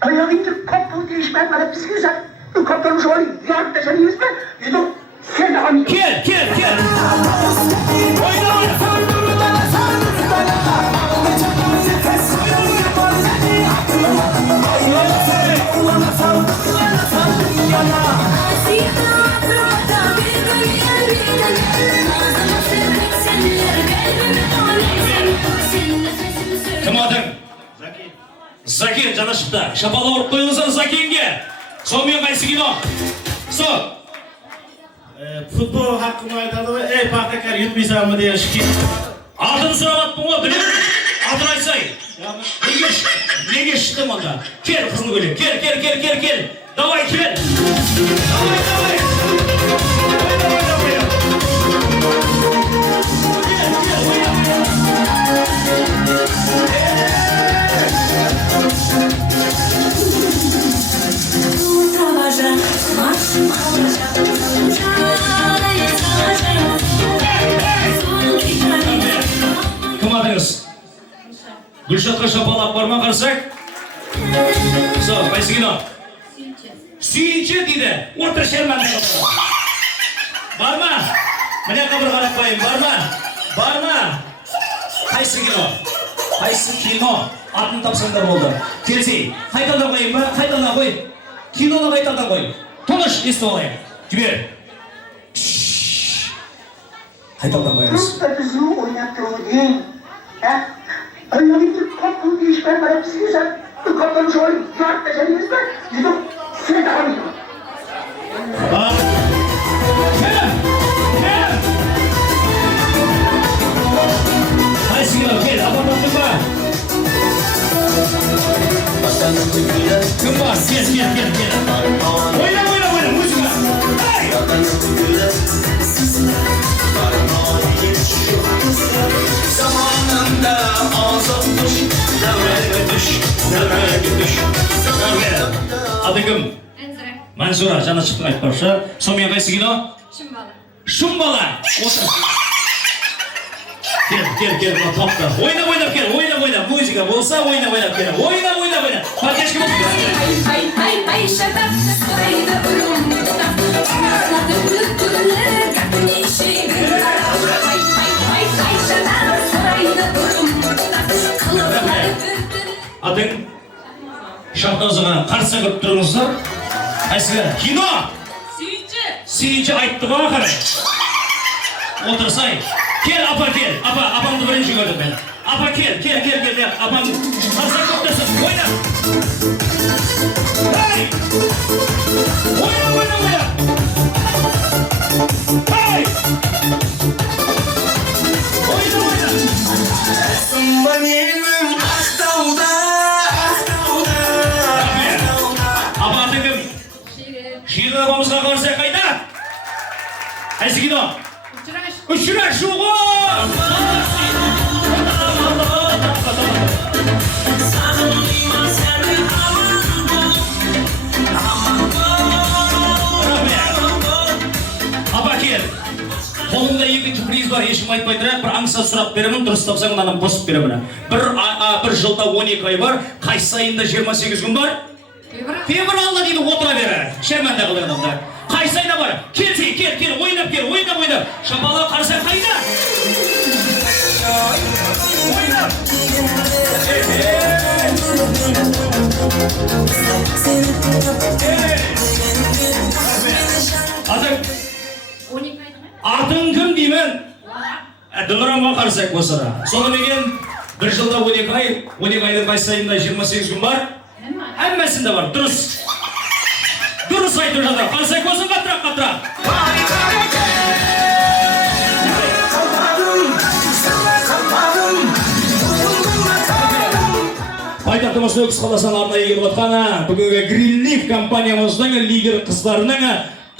Ayağınca koptu değişmez bana psikizer. Kaptanın şu hali yarın deşeniyiz mi? Yüzüm sen de hani. Gel. Oyna. Kim adın? Закин жана шықты. Шапалы ұрып қойыңыздар Закинге. Сонымен қайсы кино? Футбол hakkımı айтады ғой. Ей, пақтакар, ұтмайсаңмы деген шықкен. Атын сұрағаттың ғой, білемін. Атын айтсай. Неге шықтым онда? Кел, қызыл көлем. Кел. Давай, кел. Давай. Кім адыңыз? Гүлшатқа шапалап барма қарсақ? Қайсы кино? Сүйінші дейді. Отыр шерман. Барма? Міне қабыр қарап қойын. Барма? Қайсы кино? Атын тапсаңдар болды. Келсей, қайталдан қойын ба? Қайталдан қой. Киноны қайталдан қой. Тоныш, естіп алайын. Жібер. Қайталдан қойыңыз. Rus bizi oynattırdı. Ayağınca koptu değişmez bana psikizer. Kaptanın şu hali yarın deşeniyiz mi? Yüzüm sen de hani. Қайсы кино? Oyna muzika. Hey! Zamanında azalmış Demek düş Adı kim? Enzire. Mansura, жана çıktın айтпақшы. Сонымен қайсы кино? Шымбала. Шумбала. Отыр. Кел, мына тапта. Ойнап кел, ойнап. Музыка болса, ойнап кел. Ойнап. Пакешке болсын. Ай, шабақ, сұрайды ұрымда. Аслады күлкілі, кәпіне шейді. Ай, шабақ, сұрайды ұрымда. Қылықтары бүлкіл. Атың? Шахназыға қарсы көріп тұрыңыздар. Әсілі, кино! Сүйінші айтты ғой қарай. Отырсай. Кел, апа, кел. Апамды бірінші көрдім мен. Апа, кел. Апам қарсы көптесін. Ойна! Hey! Oyna! Hey! Oyna! Sımban yerim Aqtauda Апа, аты кім? Шиrin апамызға қарсы қайда? Қайсы кино? Үшіраш жоғы! Апа, кел. Қолымда екінші приз бар, ешкім айтпай тұрады. Бір аңса сұрап беремін, дұрыс тапсаң мынаны қосып беремін. Бір жылда 12 ай бар, қайсы айында 28 күн бар? Февралда дейді отыра бері. Шерманда қылған адамда. Қайсы айда бар? Кел, ойнап. Шапала қарсы қайда? Ойнап. Атын кім деймін? Дұлырамға қарсақ болсыра. Сонымен бір жылда 12 ай, 12 айдың қайсы айында 28 күн бар? Әммәсінде бар, дұрыс. Дұрыс айтып жатыр. Қарсақ болсын, қаттырақ. Айтақтымыз өкіс қаласан арнайы келіп отқаны бүгінгі Green компаниямыздың лидер қыздарының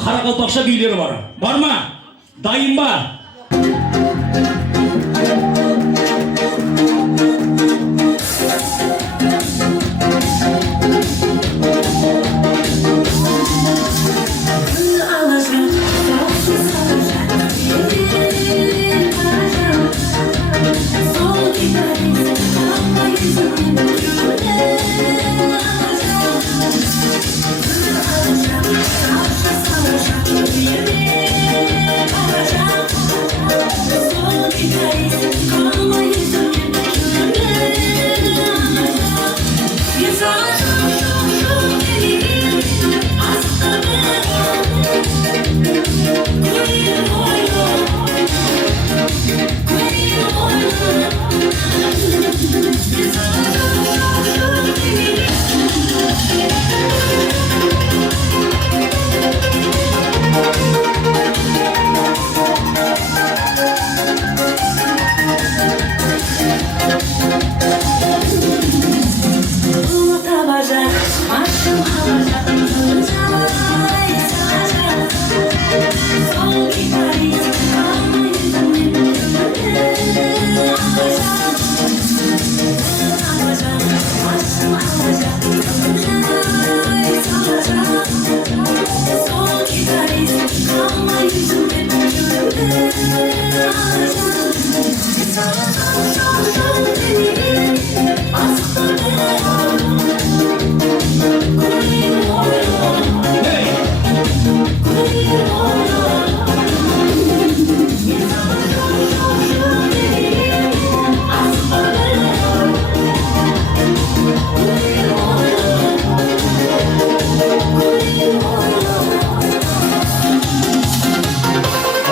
қарақалпақша билері бар. Бар ма? Дайын ба?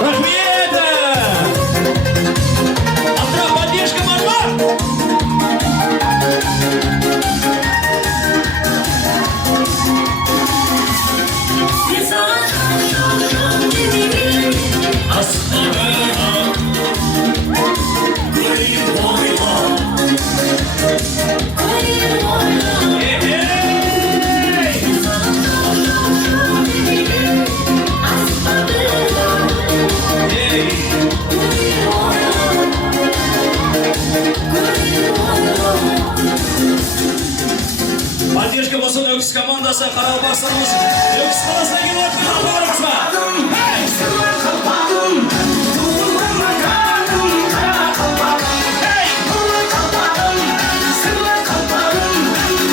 Рахмет! Атра, поддержка, Марва! Дастарымыз Нүкіс қаласына келіп отқан апаларымыз ба? Сыйлы қалпағым, туылыма қағым, қара қалпағым. Сыйлы қалпағым, сыйлы қалпағым,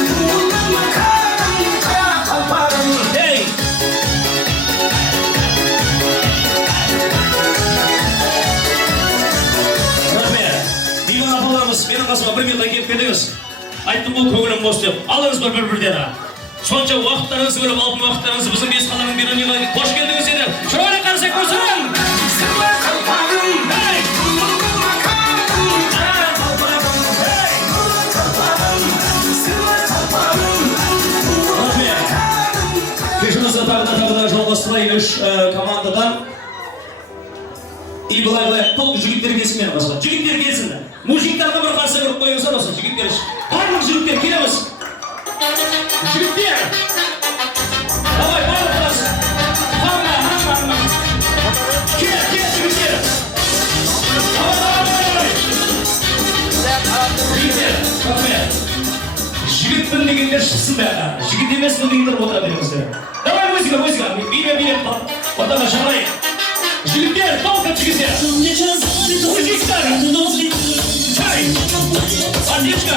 туылыма қағым, қара қалпағым. Рахмет. Диван апаларымыз менің қасыма бір минутқа келіп келдіңіз. Айттым бұл көңілім бос деп. Алыңыз бір-бірден. Сонша уақыттарыңызды бөліп алтын уақыттарыңызды біздің бес қаланың беруіне қош келдіңіздер. Шырайлы қарсы көрсін. Сыйлы қалпағым, туылыма қағым, қара қалпағым. Сыйлы қалпағым, сыйлы қалпағым, туылыма қағым. Кешімізді тағы жалғастырайын үш командадан. И былай топ жігіттер келсін менің қасыма. Жігіттер келсін. Мужиктарды бір қарсы көріп қойыңыздар осы жігіттер. Барлық жігіттер келеміз. Жігіттер! Давай, барлық қарсы. Хамма. Кел, жігіттер. Давай. Жігіттер, рахмет. Жігітпін дегендер шықсын бе? Жігіт емеспін дегендер отыра беріңіздер. Давай, өзіге. Билеп, ортаға шағырайық. Жігіттер, толқын жігіттер. Мужиктар. Чай. Отлично.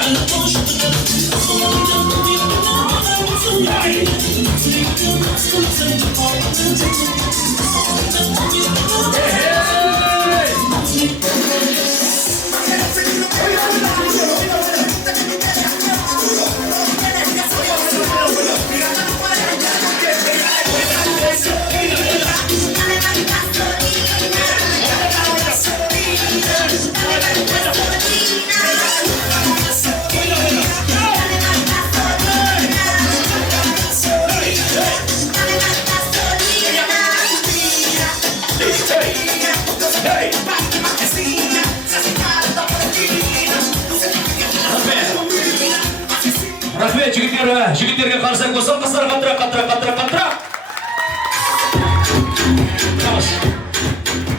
Рахмет, жігіттерге қарсы қосам, қыздар қаттырақ.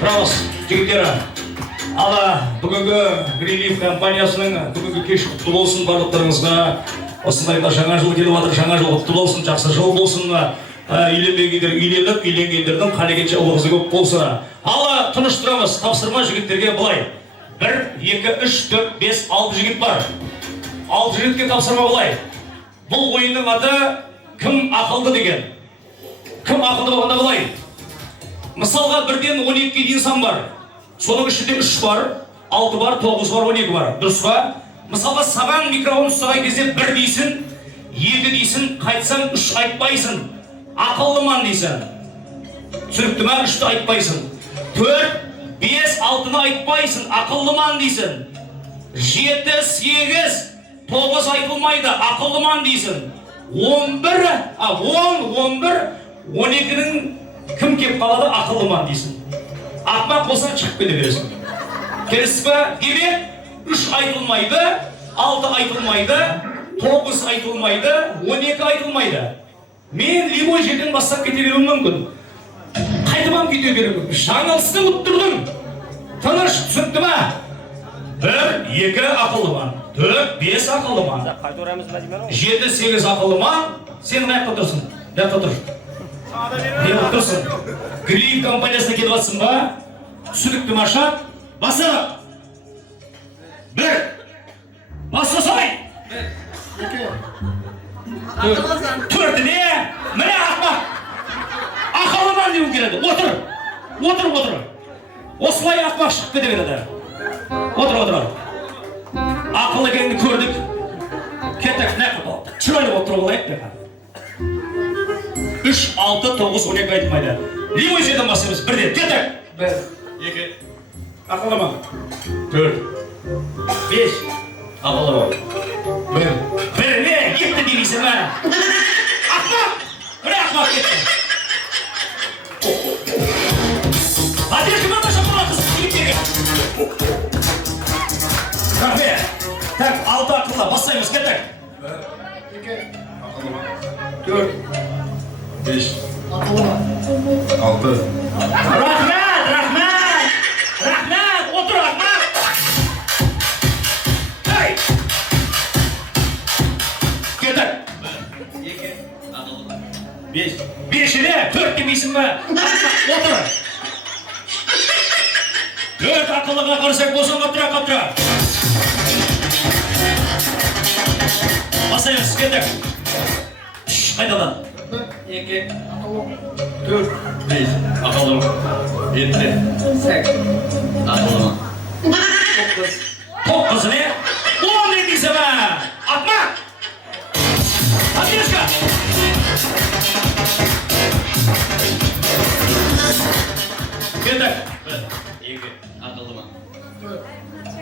Бравос, жігіттері. Ала бүгінгі Гринлиф компаниясының бүгінгі кеш құтты болсын барлықтарыңызға. Осындайда жаңа жыл келіп жатыр, жаңа жыл құтты болсын, жақсы жыл болсын. Үйленбегендер үйленіп, үйленгендердің қалегенше ұлығызы көп болсын. Ала тұныш тұрамыз, тапсырма жігіттерге былай. 1, 2, 3, 4, 5, 6 жігіт бар. 6 жігітке тапсырма былай. Бұл ойынның аты кім ақылды деген. Кім ақылды болғанда былай. Мысалға 1-ден 12-ге дейін сан бар. Соның ішінде 3 бар, 6 бар, 9 бар, 12 бар. Дұрыс па? Мысалға саған микрофон ұстаған кезде 1 дейсің, 2 дейсің, қайтсаң 3 айтпайсың. Ақыллыман дейсің. Түсінікті ма? 3-ті айтпайсың. 4, 5, 6-ны айтпайсың. Ақыллыман дейсің. 7, 8, 9 айтылмайды. Ақыллыман дейсің. 11, 12-нің кім кеп қалады? Ақыллыман дейсің. Ақмақ болсаң шығып кете бересің. Келесіз бе? Демек 3 айтылмайды, 6 айтылмайды, 9 айтылмайды, 12 айтылмайды. Мен любой жерден бастап кете беруім мүмкін. Қайтымам кете беруім. Жаңылысты ұттырдым. Тыныш, түсінікті ма? 1, 2 ақыллыман, 4, 5 ақыллыман, 7, 8 ақыллыман. Сен қаяқта тұрсың? Қаяқта тұр. Не отырсың? Гринлиф компаниясына кетіп жатсың ба? Түсінікті ма шат? Басылып! 1, басылсай! 4, не? Міне ақмақ! Ақыллыман деуін келеді. Отыр. Осылай ақмақ шығып кете береді. Отыр. Ақыл екенін көрдік. Кеттік, не қылды? Чырайлы отыр олайық беқа. 3, 6, 9, 12 айтылмайды. Любой жерден басымыз. 1-ден, кеттік. 1, 2, ақыллыман. 4, 5, ақыллыман. 1, не? Кетті деймейсің ма? Ақмақ! Міне ақмақ кетті. Адеркі маңда шапыратыз, жігіттерге. Рахмет. Так, 6 ақылла, бастаймыз, кеттік. 1, 2, ақыллыман. 4, 5, 6. Рахмет, отыр ақмақ. Ей! Кеттік. 1, 2, ақыллыман. 5. 5'ine 4 demeysin mi? Otur. 4 akıllığa karışık olsun katıra. Basayız, geldik. Haydi lan. 2. 4. 5. Akalım. 7. 8. Akalım. 9 ne? 10 dediyse be. Atma. Hadi yaşa. Geldik. 2. Akalım.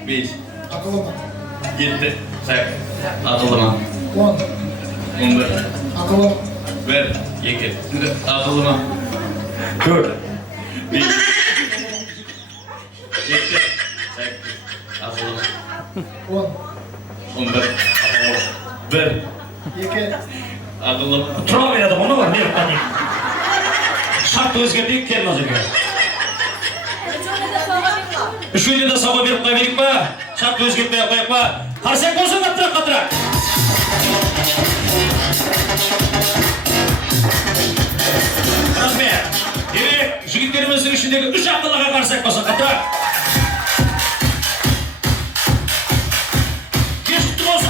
5. Akalım. 7. 8. Akalım. 10. 11. Akalım. 1. 2. Akalım. 4. 5. 7. 8. Akalım. 10. 11. Akalım. 1. 2. Akalım. Tura verdim onu var. Ne yapmadın? Şart özgürlük gelmez öyle. Üçüncü de sabah verip koymayık mı? Şart özgürlüğe koyup mı? Karsak olsun katıra. Rahmet. Evet, jigitlerimizin içindeki 3 akıllığa karsak olsun katıra. Geç tuttum olsun.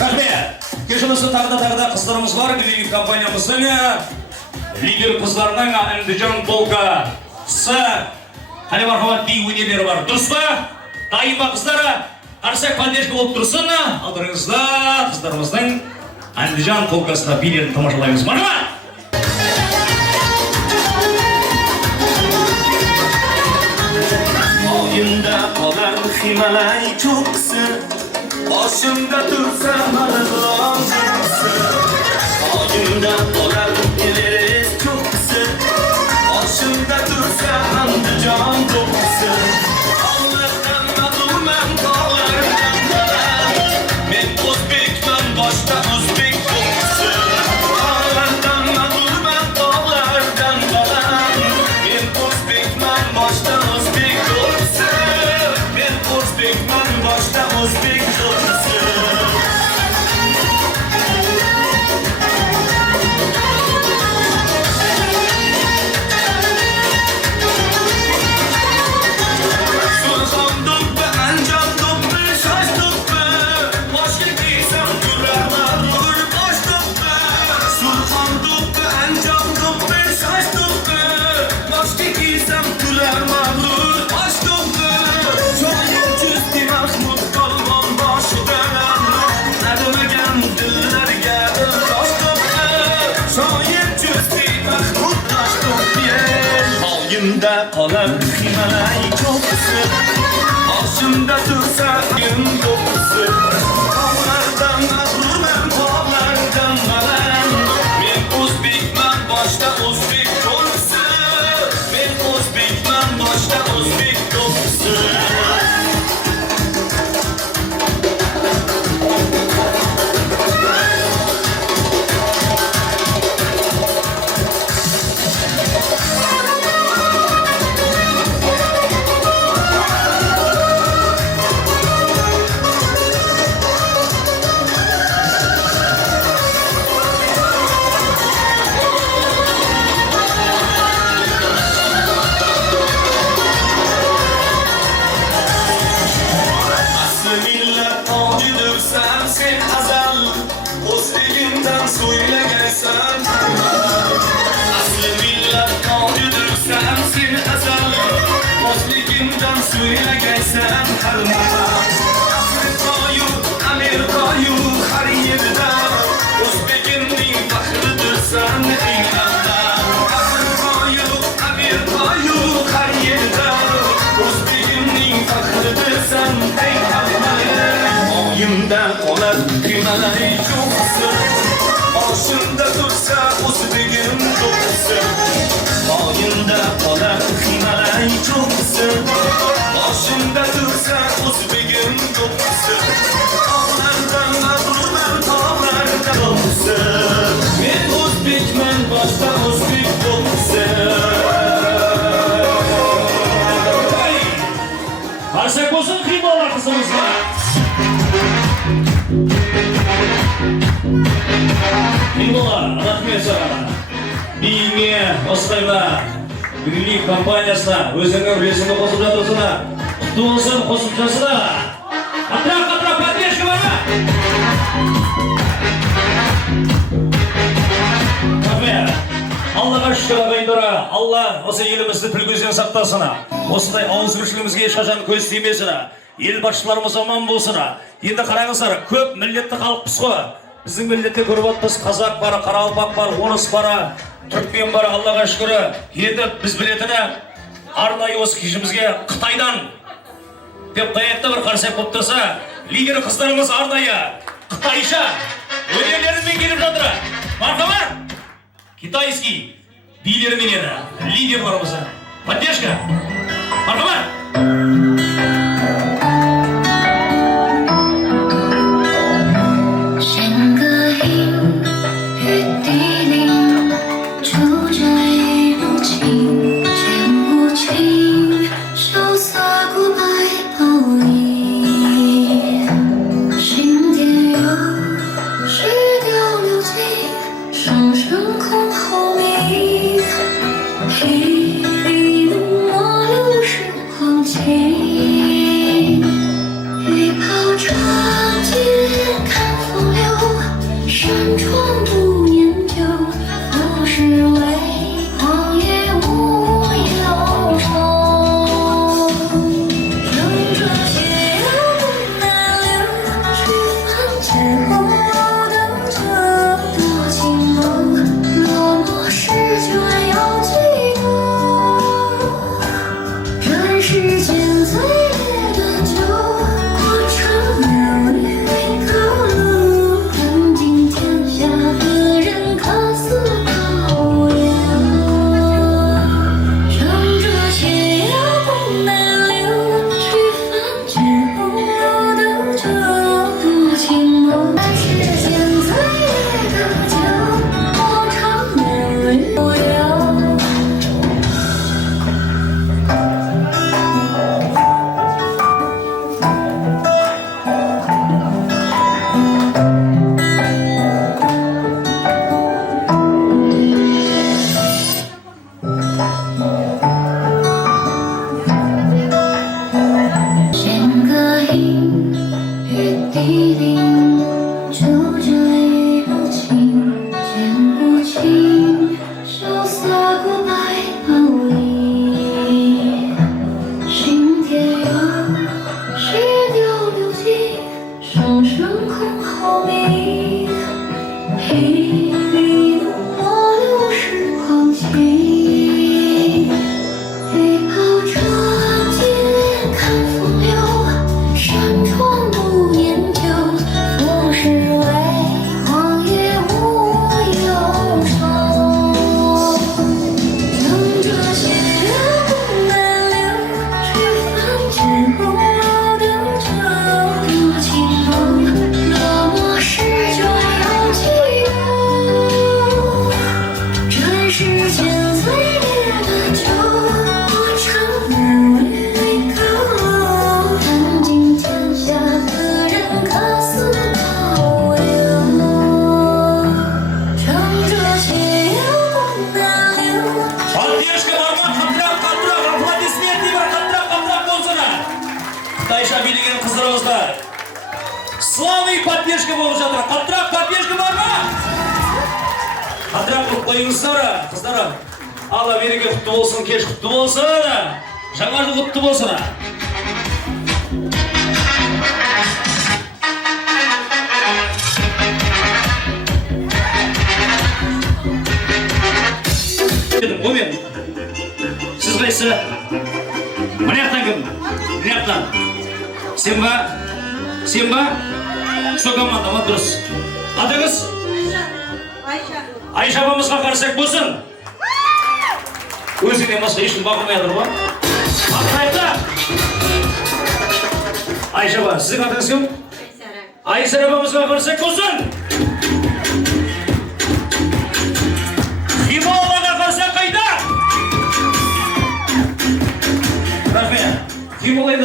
Rahmet. Geçenizde tağda kızlarımız var. Bizim kampanyamızın lider kızlarının Andijan Polka'sı. Hani marhamat bir üyeleri var. Dürüst mü? Daima kızlara karsak pandешка olup dursun. Aldırыңызda kızlarımızın Andijan Polka'sına birini tamашalayımız. Marhamat! Oyunda olan Himalay çoksu, başımda dursa marılan çoksu. Oyunda olan Everest çoksu, başımda dursa Andijan çoksu. Allah'tan madumem dağlardan dağlar, men Özbekman başta Özbek çoksu. Allah'tan madumem dağlardan dağlar, men Özbekman başta Özbek çoksu. Men Özbekman başta Özbek çoksu. Halimde kalan Himalay çoksu, başımda dursa gün kokusu. Dağlardan aklımın dağlardan kalan, men Özbekman başta Özbek kokusu. Men Özbekman başta Özbek kokusu. Millet acıdır sensin azal, Özbekimden söyle gelsen. Aslı millet acıdır sensin azal, Özbekimden söyle gelsen. Afrika'yı, Amerika'yı her yerde, Özbekimden fakhridir sen dünyada. Afrika'yı, Amerika'yı her yerde, Özbekimden fakhridir sen dünyada. Oyunda olan Himalay çoksu, başımda dursa Özbek'im çoksu. Oyunda olan Himalay çoksu, başımda dursa Özbek'im çoksu. Dağlardan aklımın dağlardan çoksu, men Özbekman başta Özbek çoksu. Karsak olsun kıymalar kızımızla. Химола, рахмет саған. Биіңе, осылайма, Грилик компаниясына, өзіңнің үлесіңді қосып жатырсына, құтты болсын қосымшасына. Қаттырақ, поддержка бар ма? Рахмет. Аллаға шүкір ағайындары, Алла осы елімізді тіл көзден сақтасына, осындай ауызбіршілігімізге ешқашан көз тимесіне, ел басшыларымыз аман болсына. Енді қараңыздар, көп миллетті халықпыз ғой. Біздің миллетте көріп отырмыз, қазақ бар, қарақалпақ бар, орыс бар, түрікмен бар, Аллаға шүкірі. Енді біз білетіні арнайы осы кешімізге Қытайдан деп қаяқта бір қарсақ болып тұрса, лидер қыздарымыз арнайы қытайша өнерлерімен келіп жатыр. Мархабат! Китайский билерменен лидерларымыз. Поддержка! Мархабат!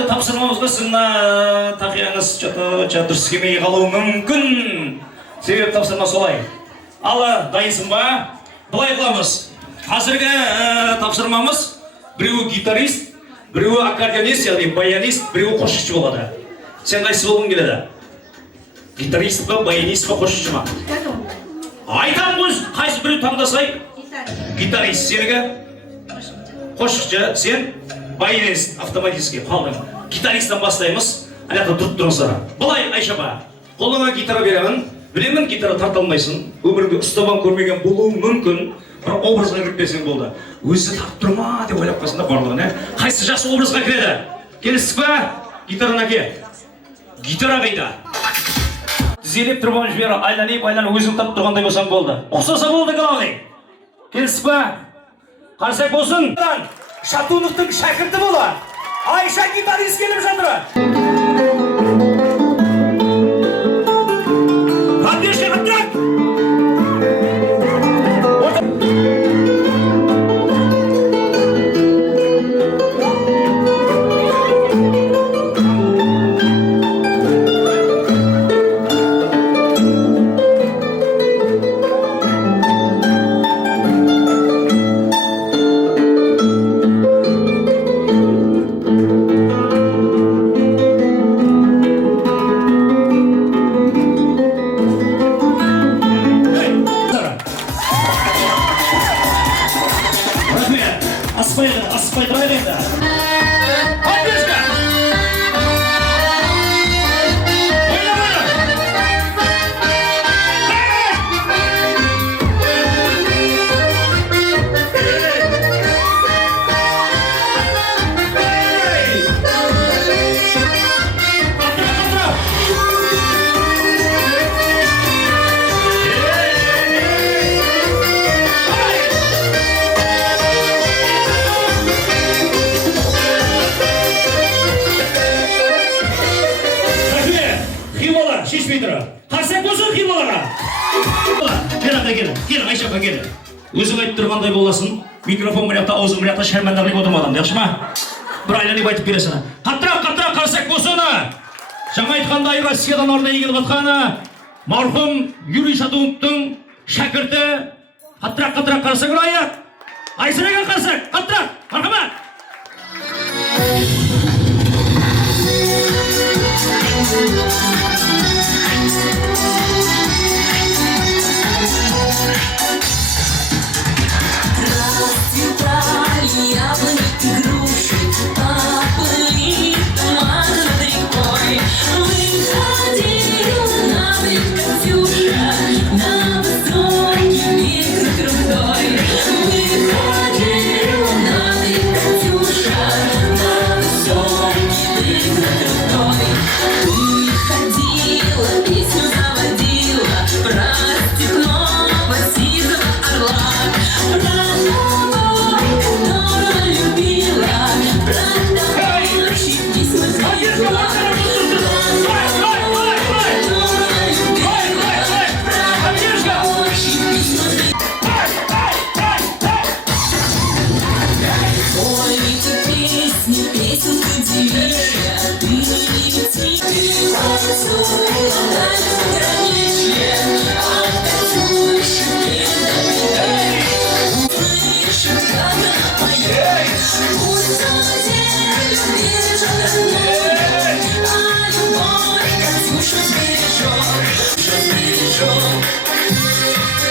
'Тапсырмаңыз жата жатыр, келмей қалуы мүмкін. Себеп тапсырма солай. Ал, дайынсың ба? Былай қыламыз. Қазіргі тапсырмамыз біреуі гитарист, біреуі аккордеонист, яғни баянист, біреуі қосшышы болады. Сен қайсы болғың келеді? Гитарист па, баянист па, қосшышы ма? Айтам ғой, қайсы біреу таңдасай? Гитарист, сенігі? Қосшышы, сен баянист, автоматически қалдың. Гитаристтан бастаймыз. Аяқта тұрып тұрыңыздар. Былай, Айшапа, қолыңа гитара беремін. Білемін, гитара тарта алмайсың. Өміріңде ұстабан көрмеген болуы мүмкін. Бір образға кіріп берсең болды. Өзі тартып тұрма деп ойлап қалсың да барлығын, Қайсы жақсы образға кіреді? Келістік па? Гитараны әке. Гитара қайда? Тізелеп тұрған жібері айланып өзің тап тұрғандай болсаң болды. Ұқсаса болды главный. Келістік па? Қарсақ болсын. Шатуновтың шәкірті бола. Айша гитарист келіп жатыр. Поддержка, контракт! Аспай тұрайық енді. Поддержка! Шешпей тұра. Қарсақ болсын хималарға. Кел, Айшапа кел. Өзің айтып тұрғандай боласың. Микрофон мұряқта, аузың мұряқта шәрмәндағылып отырмадым, жақшы ма? Бір айланып айтып бересің. Қаттырақ, қарсақ болсын. Жаңа айтқандай Россиядан арнайы келіп жатқаны марқұм Юрий Шатуновтың шәкірті. Қаттырақ, қарсақ ұрайық. Айсыраға қарсақ, қаттырақ, марқамат. Расцветали яблони и груши, поплыли туман над рекой. Выходила на берег Катюша, на высокий берег крутой. Выходила на берег Катюша, на высокий берег крутой. Ты ходила, песню заводила про степного сизого орла.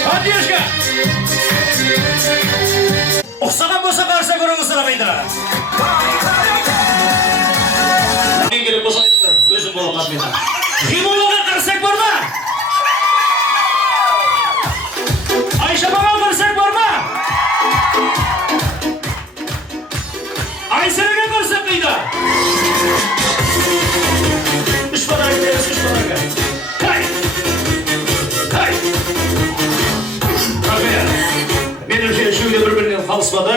Поддержка! Ұқсаған болса қарса көріңіздер қайда. Мен келіп болса айтыңдар, өзім болып қатмейді. Химолога қарсақ бар ма? Айшапаға қарсақ бар ма? Айсыраға қарсақ қайда? Үш подарка бересіз, үш подарка. Меніңше үшеуі де бір-бірінен қалыспады.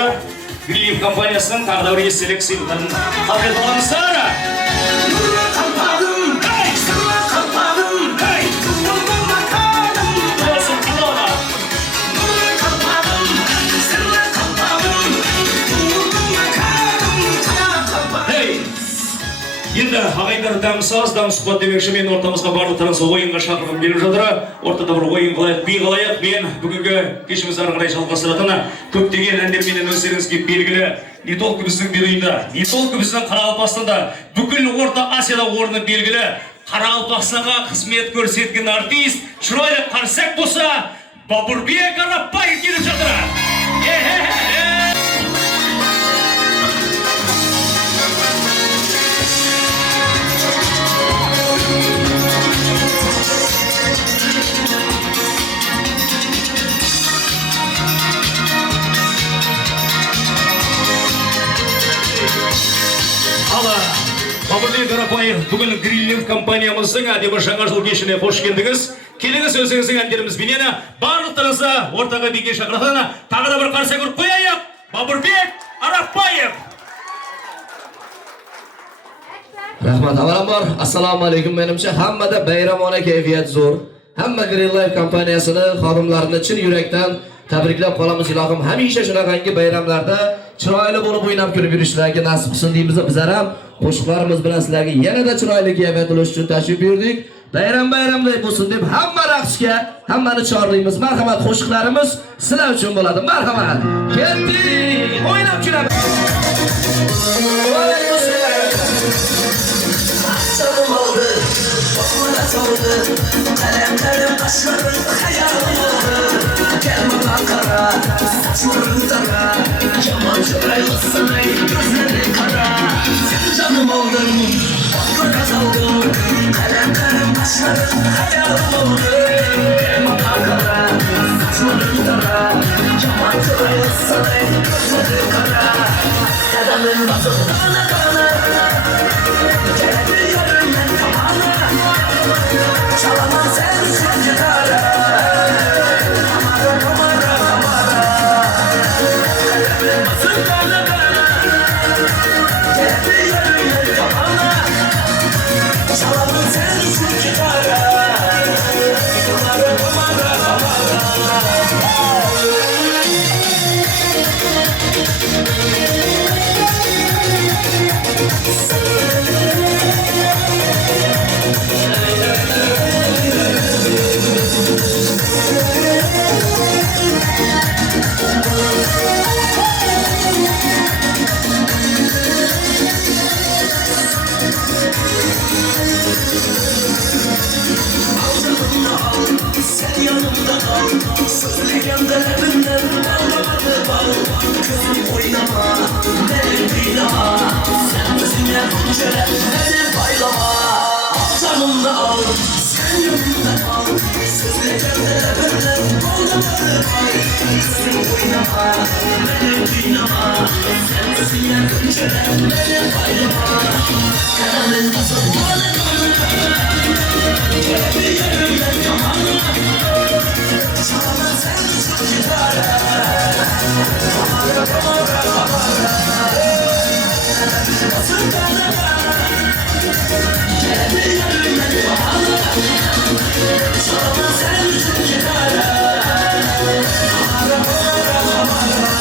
Грилиев компаниясының тағы да бір естелік сыйлықтарын қабыл аламыздар. Енді ағайындар Gençler damsaz dam suhbat demekçi men ortamızga bardıklarınızı oyunga şakırdım gelip жатыр. Ortada bir oyun kılayık, bir kılayık. Men bugünkü kişimiz arqaray жалғастыратына көптеген әндер менен өздеріңізге белгілі. Не только біздің Беруйда, не только біздің Қарақалпақстанда, бүкіл Орта Азияда орны белгілі. Қарақалпақстанға қызмет көрсеткен артист, шырайлы қарсақ болса, Бабурбек Арапбаев келіп жатыр. Бабурбек Арапбаев бүгін Гринлинг компаниямыздың әдемі жаңа жыл кешіне қош келдіңіз. Келіңіз өзіңіздің әндерімізбенен барлықтарыңызды ортаға биге шақыратына тағы да бір қарсы көріп қояйық. Бабурбек Арапбаев. Rahmat, avvalambor assalomu alaykum. Menimcha hammada bayramona kayfiyat zo'r. Hamma Greenlife kompaniyasini xodimlarini chin yurakdan tabriklab qolamiz. Ilohim hamisha shunaqangi bayramlarda chiroyli bo'lib o'ynab kulib yurishlariga nasib qilsin deymiz. Bizlar ham qo'shiqlarimiz bilan sizlarga yanada chiroyli kayfiyat ulush uchun tashrif buyurdik. Bayramday bo'lsin deb hamma raqsga, hammani chorlaymiz. Marhamat, qo'shiqlarimiz sizlar uchun bo'ladi. Marhamat. Keldik, o'ynab kulamiz. Canım oldu, okula soldu. Kalem kaşların hayalim oldu. Gelme Ankara, saçların tara. Yaman çıraylırsın ey, gözlerin kara. Sen canım oldun, okula soldun. Kalem kaşların hayalim oldu. Gelme Ankara, saçların tara. Yaman çıraylırsın ey, gözlerin kara. Kademin basıp dana dana. Çalamam sen gitara. Kamara kamara kamara. Kalbim basın kana kana. Geldi yarın kamara. Çalamam sen gitara. Kamara kamara kamara. Sen yanımda kal, sözlerimde hepimden bağlamadı bal. Kızım oynama, beni bilama. Sen bizimle konuşarak beni paylama. Al canımda al, sen yanımda kal. Sözlerimde hepimden bağlamadı bal. Kızım oynama, beni bilama. Sen bizimle konuşarak beni paylama. Karamin basıp bana bana. Geldi yerimden kamana. Çalamam sen gitara. Kamara kamara kamara. Basın bana bana. Geldi yerimden kamana. Çalamam sen gitara. Kamara kamara kamara.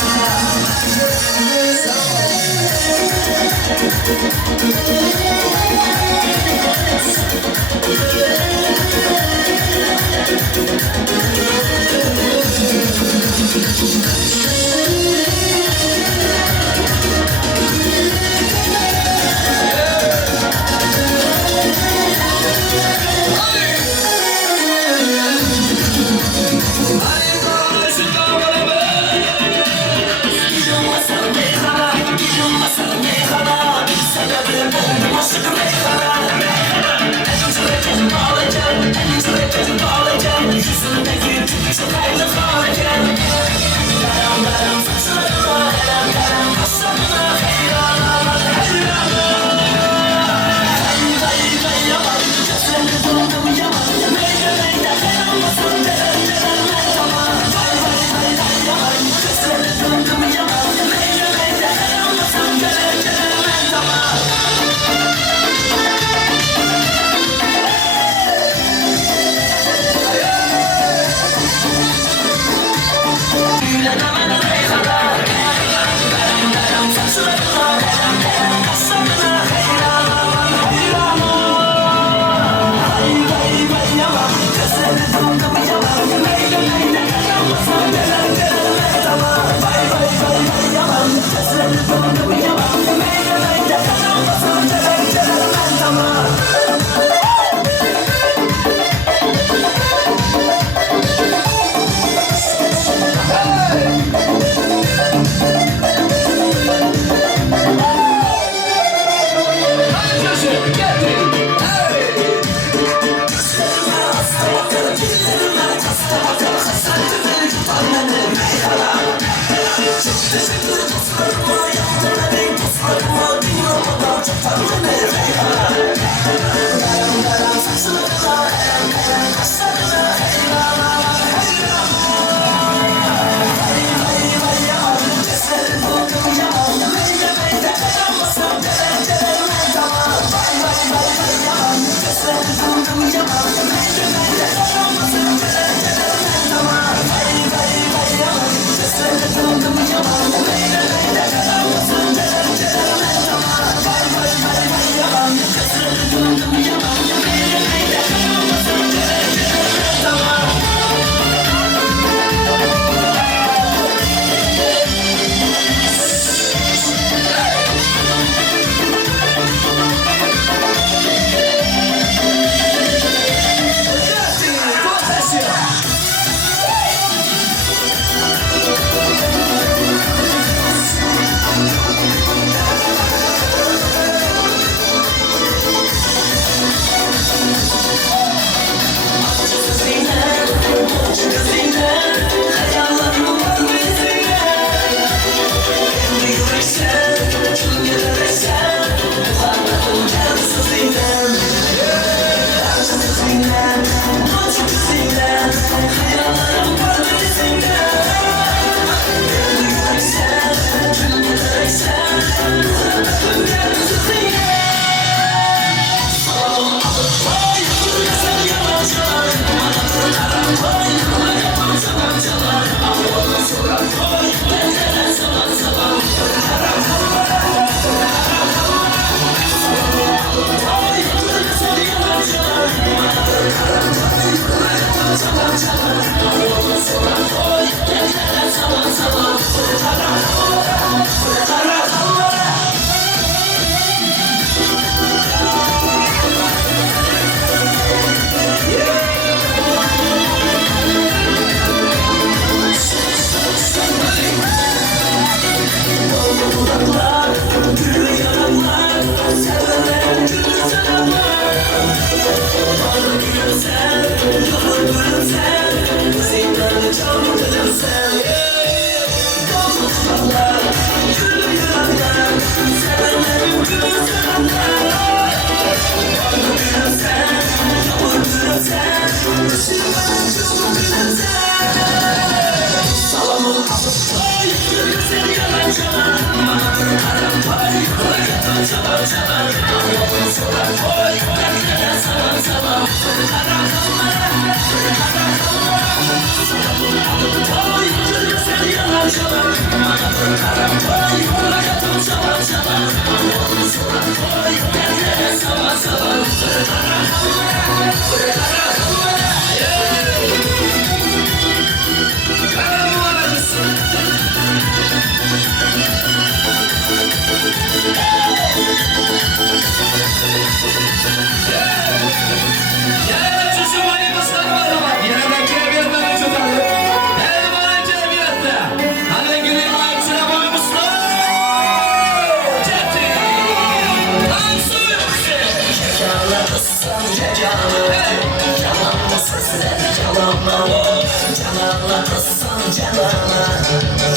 Canıma kızsın canıma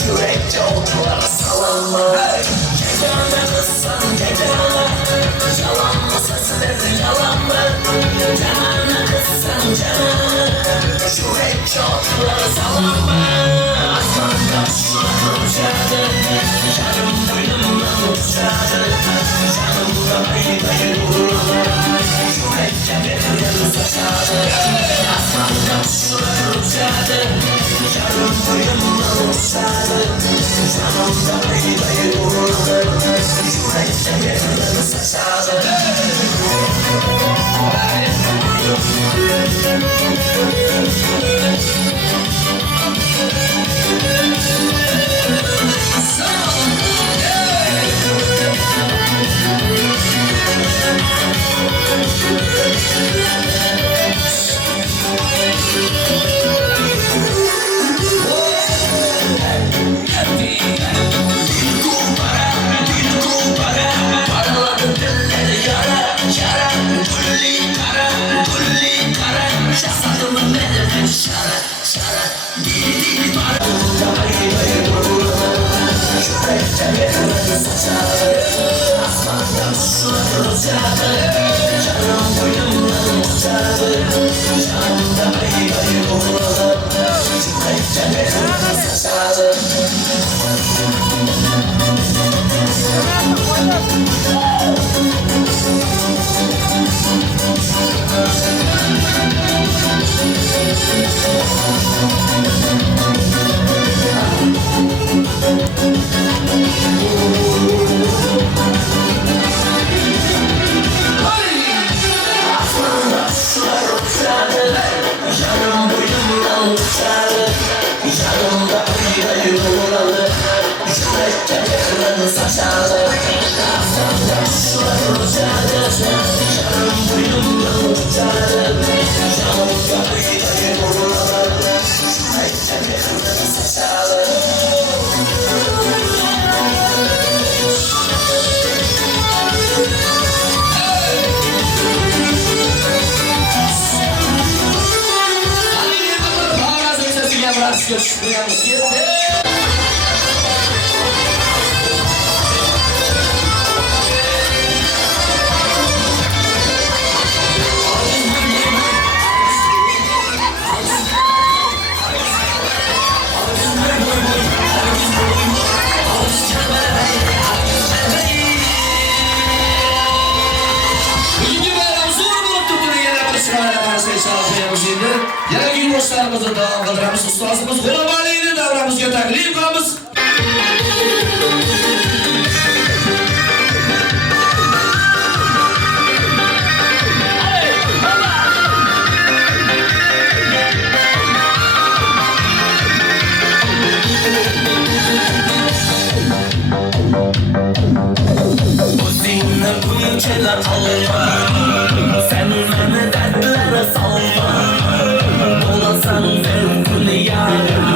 Yürekçe otular salama Canıma kızsın canıma Yalan mı sesleri yalan mı Canıma kızsın canıma Yürekçe otular salama Aslandan şular uçadı Canım boynumdan uçadı Canımda ayı vurulur Yürekçe benim saçadı Aslandan şular uçadı Canım boynumdan uçadı Canımda ayı vurulur Yürekçe benim saçadı Yana yurtdoshlarimizni davom qildiramiz. Ustozimiz G'ulaboliyni davramizga taklif qilamiz. O'zingni bunchalar olma Sen meni dardlara solma Bo'lasan mumkin yarim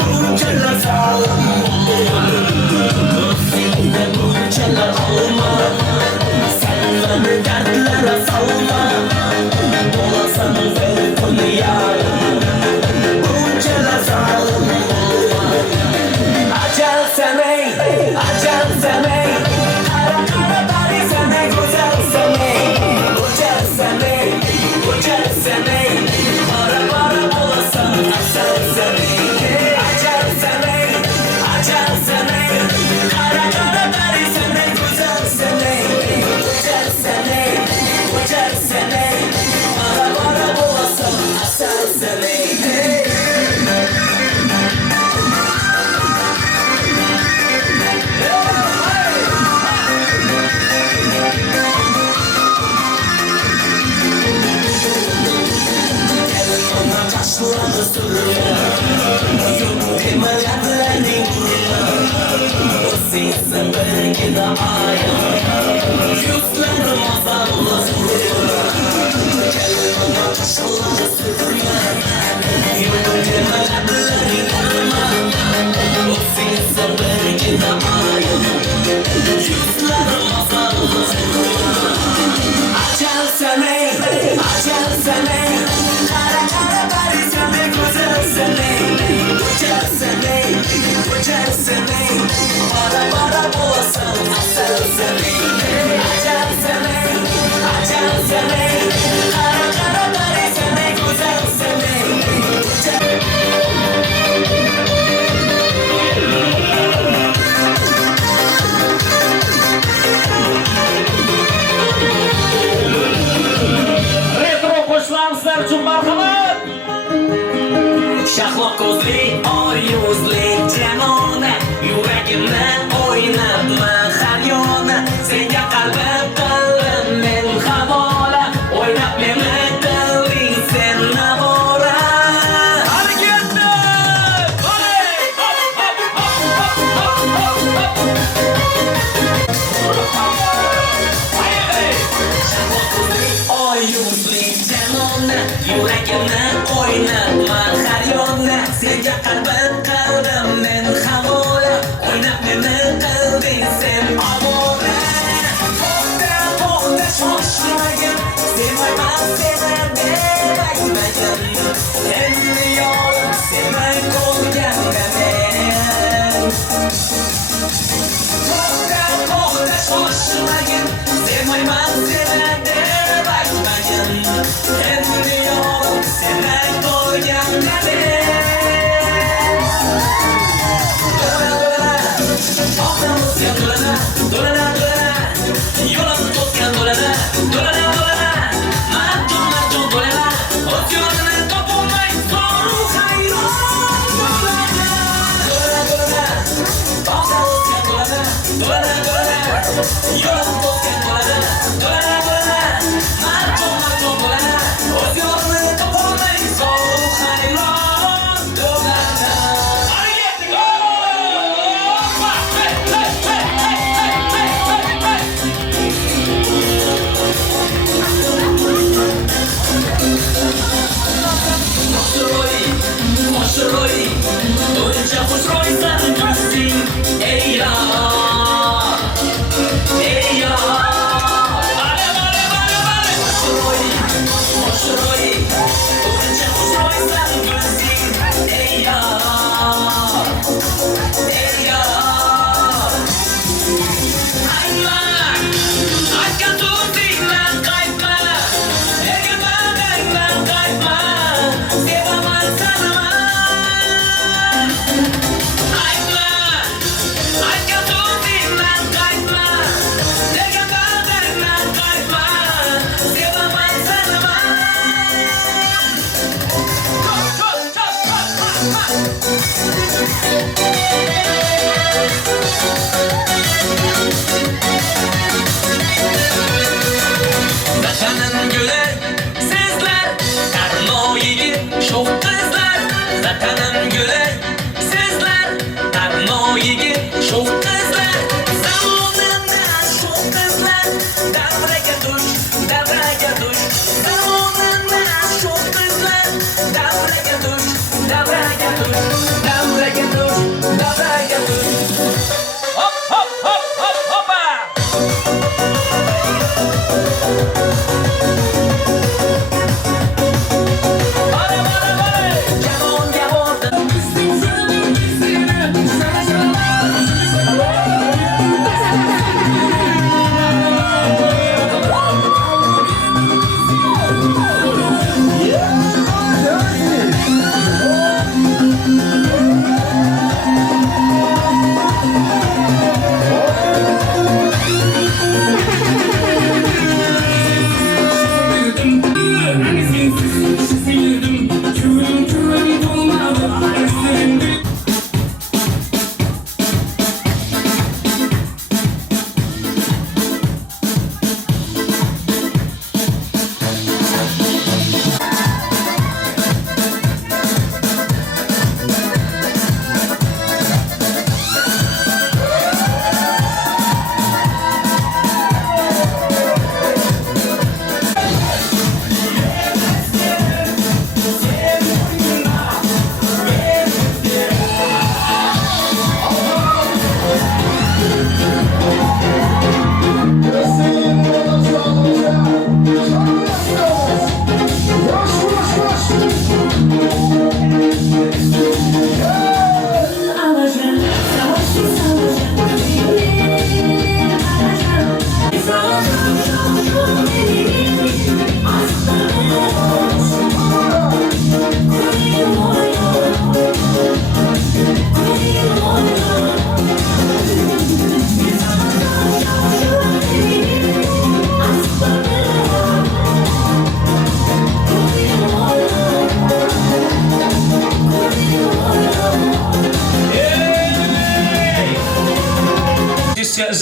Bunchalar solim O'zingni bunchalar olma Sen meni dardlara solma Bo'lasan mumkin yarim Bunchalar solim Ajal sanay Qara qara bari sanay go'zal sanay Go'zal sanay Qara qara bo'lasan asal sanay Ajal sanay Qara qara bari sanay go'zal sanay Go'zal sanay Qara qara bo'lasan asal sanay Ajal sanay Qara qara bari sanay go'zal sanay yurakimni o'ynatma har yona. Senga qalbim qildim men havola. O'ynab meni qilding sen navora. Harakatda! Oyunlik zamona, yurakimni o'ynatma har yona. Senga qalbim qildim men havola. O'ynab meni qilding sen avora. To'xta shoshmagin, sevmayman seni deb aytmagin. Endi yorim sevmay qo'yganda men. To'xta shoshmagin, sevmayman seni deb aytmagin. Endi yorim sevmay qo'yganda men. Dolana, yo'lim to'sgan dolana, marjon dolana, o'z yo'lini topolmay zoru hayron dolana. Tog'da o'sgan dolana, yo'lim to'sgan dolana, marjon dolana, o'z yo'lini topolmay zoru hayron dolana. Xushro'y, buncha xushro'ysan ko'zing, ey yar, ey yar. Bale. Xushro'y, buncha xushro'ysan ko'zing, ey yar, ey yar. Aytma, aytgan so'zingdan qaytma, ergamandan qaytma, sevaman seni. Vatanim guli sizlar, tarno yigit sho'x qizlar. Vatanim guli sizlar, tarno yigit sho'x qizlar. Zamonimda sho'x qizlar, davraga dush. Zamonimda sho'x qizlar, davraga dush. Hop!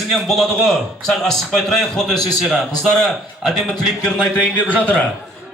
негізінен болады ғой. Сәл асықпай тұрайық фотосессияға. Қыздары әдемі тілектерін айтайын деп жатыр.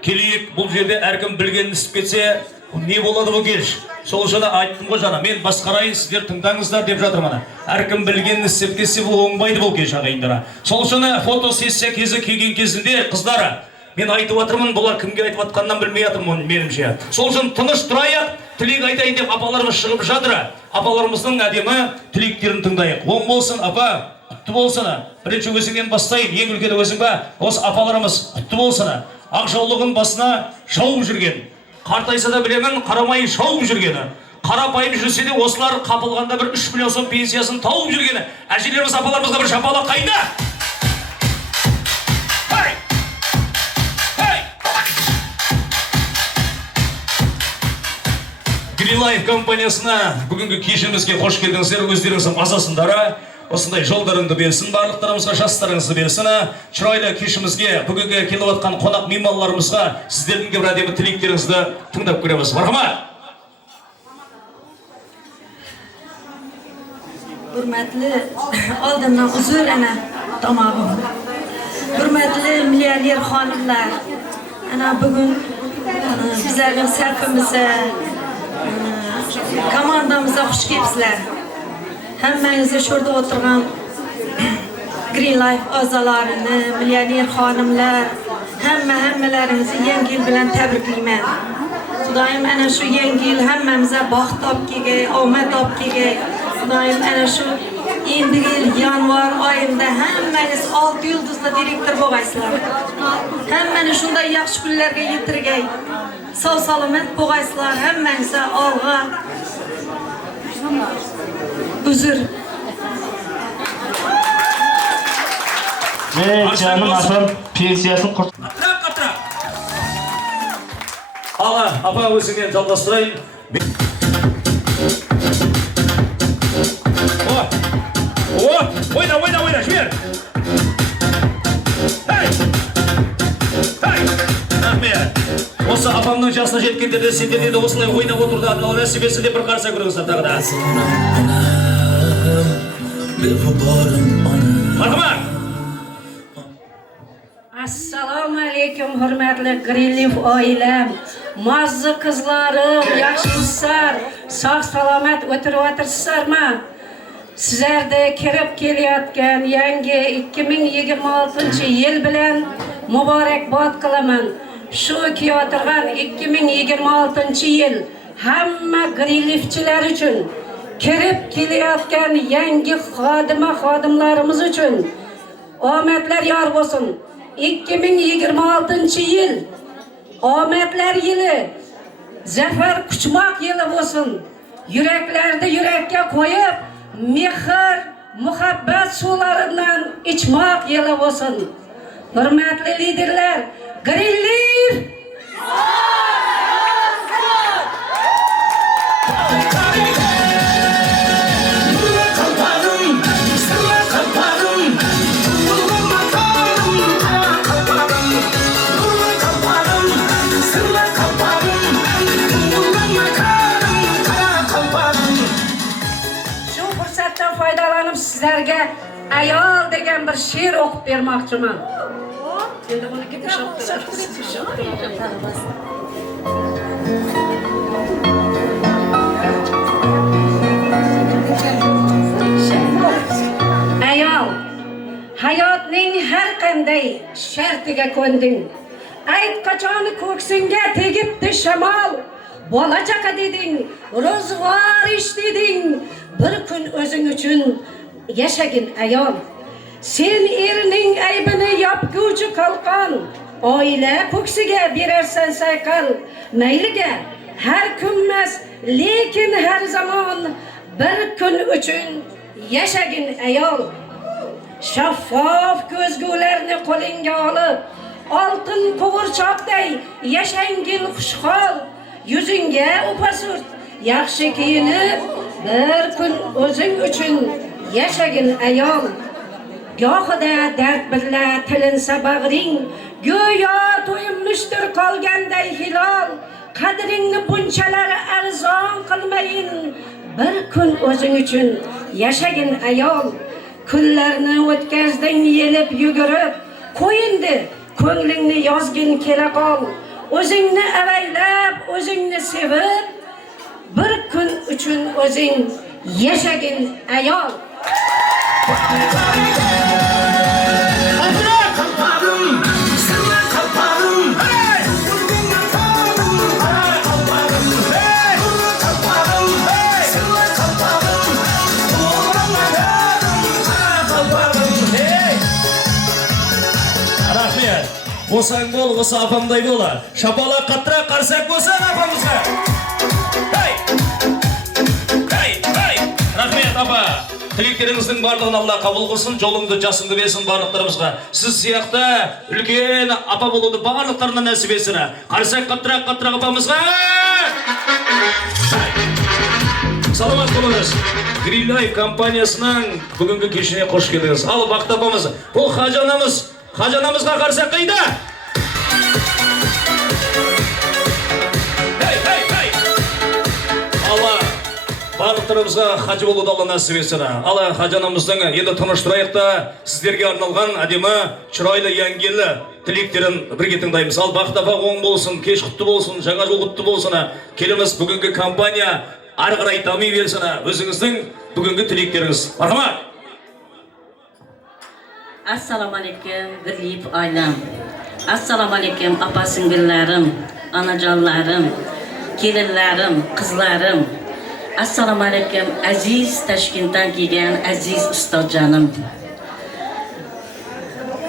Келейік, бұл жерде әркім білгенін істеп кетсе, не болады бұл кеш? Сол жана айттым ғой жана, мен басқарайын, сіздер тыңдаңыздар деп жатырмын. Әркім білгенін істеп кетсе, бұл оңбайды бұл кеш ағайындары. Сол жана фотосессия кезі келген кезінде қыздары, мен айтып жатырмын, бұлар кімге айтып жатқаннан білмей жатырмын менімше. Сол үшін тыныш тұрайық, тілек айтайын деп апаларымыз шығып жатыр. Апаларымыздың әдемі тілектерін тыңдайық. Оң болсын, апа, құтты болсын. Бірінші өзіңнен бастайын, ең үлкені өзің ба? Осы апаларымыз құтты болсын. Ақ жаулығын басына шауып жүрген. Қартайса да білемін, қарамай шауып жүргені. Қарапайым жүрсе де осылар қапылғанда бір 3 миллион сом пенсиясын тауып жүргені. Әжелеріміз, апаларымызға бір шапала қайда? Greenlife компаниясына бүгінгі кешімізге қош келдіңіздер, өздеріңіздің мазасындары. Осындай жолдарыңды берсін, барлықтарымызға жастарыңызды берсін. Чырайлы кешімізге, бүгінгі келіп жатқан қонақ меймандарымызға сіздердің де бір әдемі тілектеріңізді тыңдап көреміз. Мархамат! Hürmetli aldımdan uzun ana tamamım. Hürmetli milyoner hanımlar, ana bugün bizlerin serfimize, komandamıza hoş geldiniz. Hemmenize şurada oturan Greenlife azalarını, milyoner hanımlar, hemmelerinizi yeni yıl bilen tebrikleyim. Xudayım ana şu yeni yıl hemmemize baxt tapkiga, omad tapkiga. Xudayım ana şu endi yıl yanvar ayında hemmeniz 6 yıldızlı direktor boğaysılar. Hemmeni şunday yaxshi kunlarga yetirgay. Sağ salamat boğaysılar, hemmenize alğa. Üzür. Canım asıl pensiyasını kurt. Qatra. Ağa, apa özündən жалғастырайын. Oyna, жібер. Рахмет. Осы апамның жасына жеткендерде сендерде де осылай ойнап отырды, аталып әсібесі де бір қарса көріңіздер тағы да. Мархамат! Assalamu alaikum hürmetli Greenlife ailem. Mazı kızlarım, yaxşımızsar, sağ salamet ötürü otursuzlar mı? Sizlerde kirip keliyatken yangi 2026 yıl bilen mübarekbat kılaman. Şu ki oturgan 2026 yıl hamma Greenlife'çiler için, kirip keliyatken yangi xodimlarımız için ometler yar olsun. 2026 yıl ometler yılı, zafer kuchmak yılı olsun. Yüreklerde yürekке koyup mehr, muhabbet sularından içmek yılı olsun. Hürmetli liderler, Greenlife! Faydalanıp sizlerge ayol degan bir şiir okup bermoqchiman. Endi buni kim ishontirar? Ayol, hayotning har qanday shartiga ko'nding. Ayt qachon ko'ksingga tegibdi shamol. Bola chaqa deding, ro'zg'or ish deding. Bir kun o'zing uchun yashagin ayol. Sen erining aybini yopguvchi qalqon. Oila ko'ksiga berarsan sayqal. Mayliga har kunmas, lekin har zamon bir kun uchun yashagin ayol. Shaffof ko'zgularni qo'lingga olib, oltin qo'g'irchoqday yashangin xushhol. Yuzingga upa surt, yaxshi kiyinib, bir kun o'zing uchun yashagin ayol. Gohida dard bila tilinsa bag'ring, go'yo to'yimlishdir qolganday hilol. Qadringni bunchalar arzon qilmayin, bir kun o'zing uchun yashagin ayol. kunlarni o'tkazding yelib yugurib, qo'yindi ko'nglingni yozgin kela qol. O'zingni avaylab, o'zingni sevib, bir kun uchun o'zing yashagin ayol. Bo'lsang bo'l, bo'lsa apamday bo'la. Shapaloq qattiq qarsak bo'lsa apamizga. Hey! Hey, hey! Rahmat apa. Tilaklaringizning barlig'ini Alloh qabul qilsin, yo'lingni jasingni bersin barliqlarimizga. Siz siyoqda ulkan apa bo'ludi barliqlarini nasib etsin. Qarsak qattiq apamizga. Salomat bo'linglar. Green Life kompaniyasining bugungi kechine xush keldingiz. Al vaqt apamiz. Bu Xajonamizga qarsak qayda? Hey! Allah barliqlarimizga haji bo'ludi Alloh nasib etsin. Allah xajonamizdan endi tanishtiraylik-da sizlarga arналган adimi chiroyli yangi yil tilaklerin birga tinglaymiz. Al vaqt apa o'ng bo'lsin, kech qutlu bo'lsin, жаңа jil qutlu bo'lsin. Kelimiz bugungi kompaniya ары қарай дами берсін. Өзіңіздің бүгінгі тілектеріңіз. Мархамат. Assalomu alaykum birlik oilam. Assalomu alaykum opa-sing'illarim, onajonlarim, kelinlarim, qizlarim. Assalomu alaykum aziz Toshkentdan kelgan aziz ustozjonim.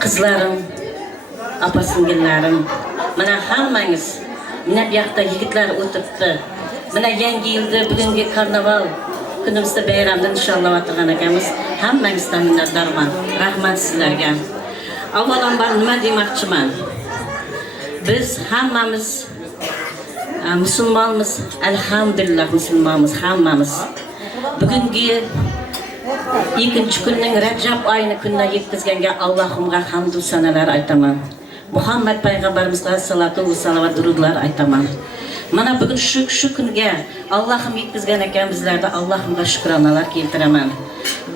Qizlarim, opa-sing'illarim, mana hammangiz bu yoqda yigitlar o'tiribdi. Mana yangi yilda bugungi karnaval kunimizda bayramda inshaalloh o'tirgan ekanmiz. Hammangizdan minnatdorman. Rahmat sizlarga. Avvalambor nima demoqchiman? Biz hammamiz musulmonmiz, alhamdulillah musulmonmiz hammamiz. Bugungi ikkinchi kunning Rajab oyini kunga yetkazganga Allohimga hamd va sanolar aytaman. Muhammad payg'ambarimizga salatu va salovat durudlar aytaman. Mana bugün şu kunga Allohim yetkazgan ekan bizlarda Allohimga shukronalar keltiraman.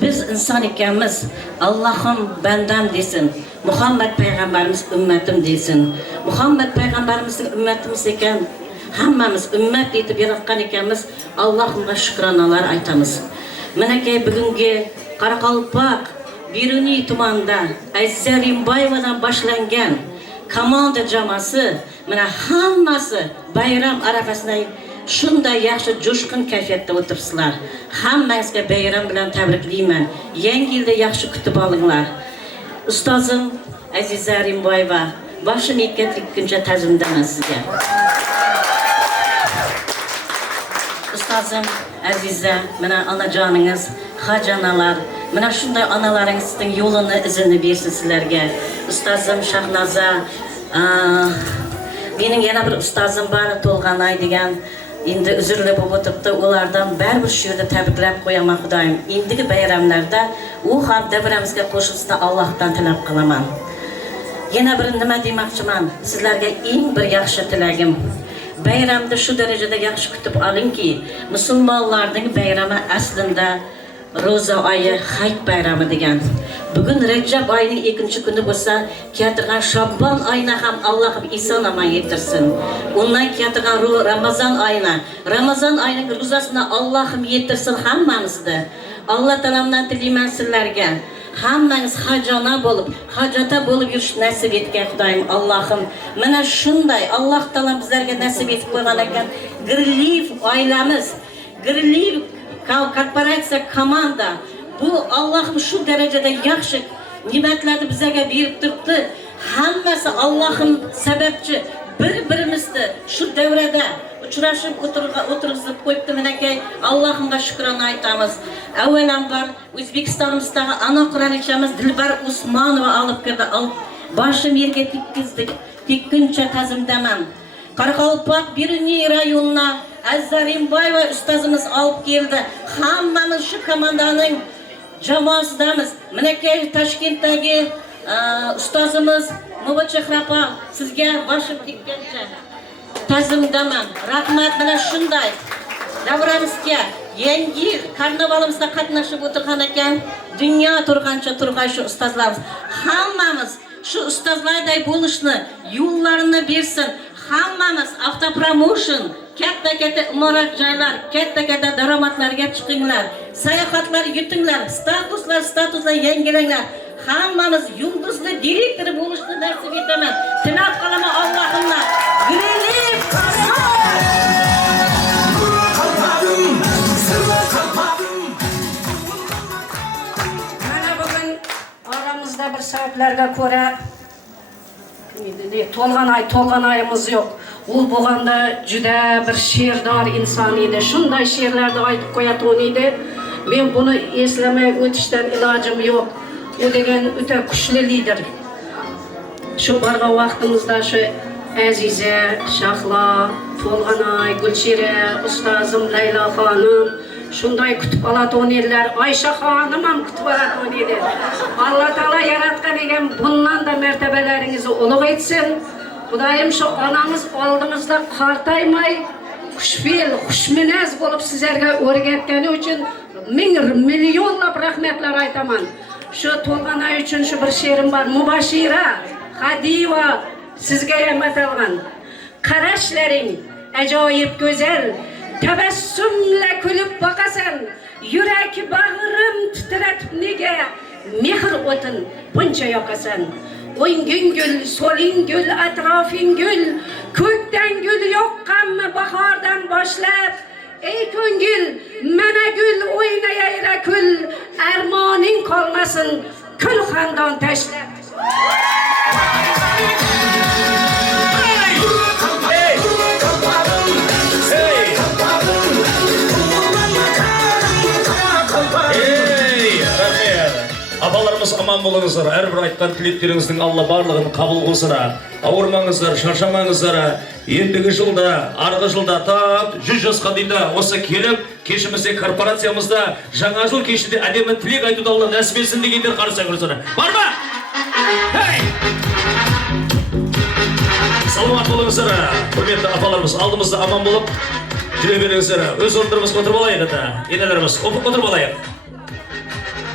Biz inson ekanmiz. Allohim bandam desin. Muhammad payg'ambarimiz ummatim desin. Muhammad payg'ambarimizning ummatimiz ekan. Hammamiz ummat etib yaratgan ekanmiz. Allohimga shukronalar aytamiz. Menakay bugungi Qoraqalpoq Beruniy tumanida Aziza Rimbayevadan boshlangan komanda jamoasi mana hammasi bayram arafasida shunday yaxshi jo'shqin kayfiyatda o'tiribsizlar. Hammangizga bayram bilan tabriklayman. Yangi yilda yaxshi kutib olinglar. Ustozim Aziza Rimbayeva, boshini ikkinchi ta'zimdaman sizga. Ustozim Aziza, mana onajoningiz, xajonalar, mana shunday onalaringizning yo'lini izini bersin sizlarga. Ustozim Shahnoza, benim yana bir ustozim bor, To'lg'anay degan, endi uzrli bo'lib o'tibdi. Ulardan baribir shu yerda tabriklab qo'yaman Xudoyim. Endigi bayramlarda u ham davramizga qo'shilsa Allohdan tilab qilaman. Yana bir nima demoqchiman? Sizlarga eng bir yaxshi tilagim. Bayramda shu darajada yaxshi kutib olingki, musulmonlarning bayrami aslida Roza oyi Hayit bayrami degan. Bugun Rajab oyining 2-kuni bo'lsa, keltirgan Shabbon oyina ham Allohim eson-omon yetirsin. Undan keltirgan Ramazon oyining ro'zasini Allohim yetirsin hammamizni. Alloh taolodan tilayman sizlarga. Hammangiz xajona bo'lib, hojata bo'lib yurish nasib etgan Xudoyim Allohim. Mana shunday Alloh taolo bizlarga nasib etib qo'ygan ekan. Griliv oilamiz, Griliv korporatsiya komanda bu Allohim shu darajada yaxshi ne'matlarni bizlarga berib turibdi. Hammasi Allohim sababchi. Bir-birimizni shu davrada uchrashib o'tirg'izib qo'yibdi. Menakay Allohimga shukrona aytamiz. Avvalambor O'zbekistonimizdagi ana qirolichamiz Dilbar Usmonova olib kirdi. Boshim yerga tekkizdik. Tekkuncha ta'zimdaman. Qoraqalpoq Beruniy rayonina Aziza Rimbayeva ustozimiz olib keldi. Hammamiz shu komandaning jamoasidamiz. Menakay Toshkentdagi ustozimiz Mubochahrapa sizga boshim tekkancha ta'zimdaman. Rahmat. Mana shunday davramizga Yangi karnavalımızda qatnashib o'tirgan ekan. Dunyo turgancha turgan shu ustozlarimiz. Hammamiz shu ustozlarday bo'lishni yo'llarini bersin. Hammamiz avtopromotion, katta imorat joylar, katta daromadlarga chiqinglar. Sayohatlar yutinglar, statuslar yangilanglar. Hammamiz yulduzli direktor bo'lishni nasib etaman. Tilab qolaman Allohimdan. Greenleaf Mana bugun aramızda bir sebeplerge ko'ra to'lgan ayımız yok. Ul bo'lganda juda bir she'rdor inson edi. Shunday she'rlarni aytib qo'yadigan edi. Men buni eslamay o'tishdan ilojim yo'q. U degan o'ta kuchli lider. Shu borgan vaqtimizda shu Aziza, Shahlo, To'lg'anay, Gulchira, ustozim Laylo xonim shunday kutib oladigan edilar. Oysha xonim ham kutib oladigan edi. Alloh taolo yaratgan ekan bundan da martabalaringizni ulug' etsin. Xudoyim shu onamiz oldimizda qartaymay, xushfe'l, xushminaz bo'lib sizlarga o'rgatgani uchun ming millionlab rahmatlar aytaman. Shu To'lg'anay uchun shu bir she'rim bor. Mubashira Xadiva sizga ham atalgan. Qarashlaring ajoyib go'zal, tabassumla kulib boqasan, yurak bag'rim titratib nega mehr o'tin buncha yoqasan. O'nging gul, so'ling gul, atrofing gul, ko'kdan gul yoqqanmi bahordan boshlab. Ey ko'ngil, mana gul o'ynayayra kul, armoning qolmasin kul xandon tashlab. Abalarımız aman bolыңыздар, әрбір айтқан тілектеріңіздің Алла барлығын қабыл қылсын. Ауырмаңыздар, шаршамаңыздар. Ендігі жылда, арғы жылда тап 100 жасқа дейін осы келіп, кешімізде корпорациямызда жаңа жыл кешінде әдемі тілек айтуды Алла нәсіп етсін дегендер қарсы көрсін. Бар ма? Саламат болыңыздар. Құрметті апаларымыз, алдымызда аман болып жүре беріңіздер. Өз орындарымызға отырып алайық ата. Енелеріміз, отырып алайық.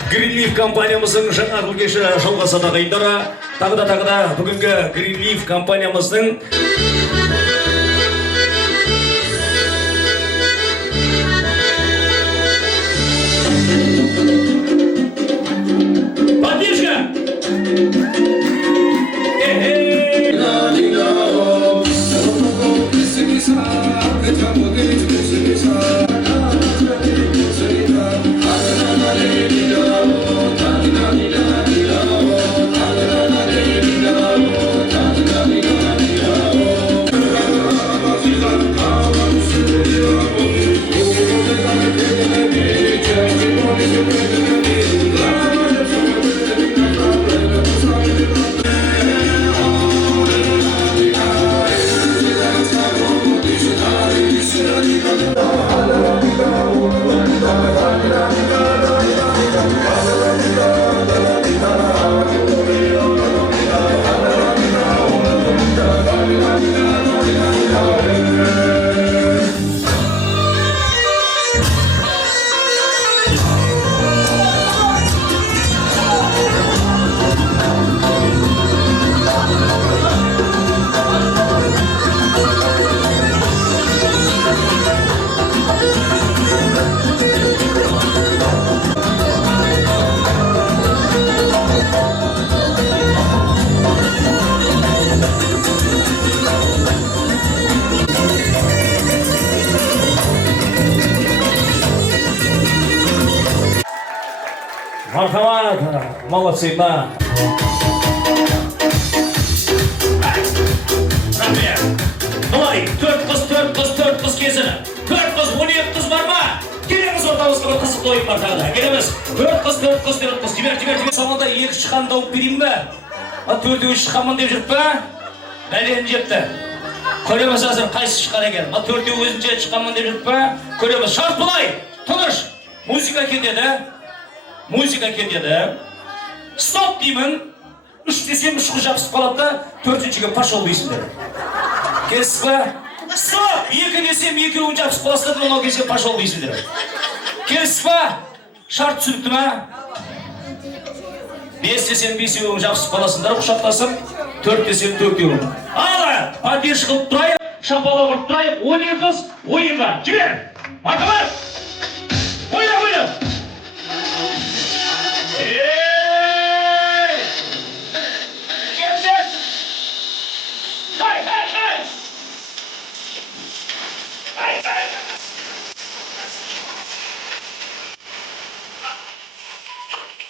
Greenleaf компаниямыздың жаңа жыл кеші жалғаса дайындары. Тағы да бүгінгі Greenleaf компаниямыздың поддержка! Marhamat, молодцы, да. Rahmet. Olay, 4 kız kesini. 4 kız, 17 kız var mı? Gelemiz ortamızda bir kızıklı oyun var tağda. Gelemiz. 4 kız. Jiber. Sonunda 2 çıkan davuk vereyim mi? 4'ü çıkanmın deyip жүріп pə? Bəleni jepті. Көреміз hazır, qayсы çıkan eken? 4'ü өзінше çıkanmın deyip жүріп pə? Көреміз. Şart bulay. Tanış. Muzika ketеді. Stop деймін. 3 desem 3 жабысып қалады да 4-шіге пошел дейсіңдер. Келсіз ба? Stop! 2 desem 2 жабысып қаласыздар, 10 келсе пошел дейсіңдер. Kespa, şart sürüktü mü? 5 desem 5 yılın жақсы қаласындар құшақтасып, 4 desem 4 yılın. Ала, поддерж қылып тұрайық, шапала құрып тұрайық, ойын қыз, ойынға, жібер! Марқабар! Ойна! Кепсіз! Қай!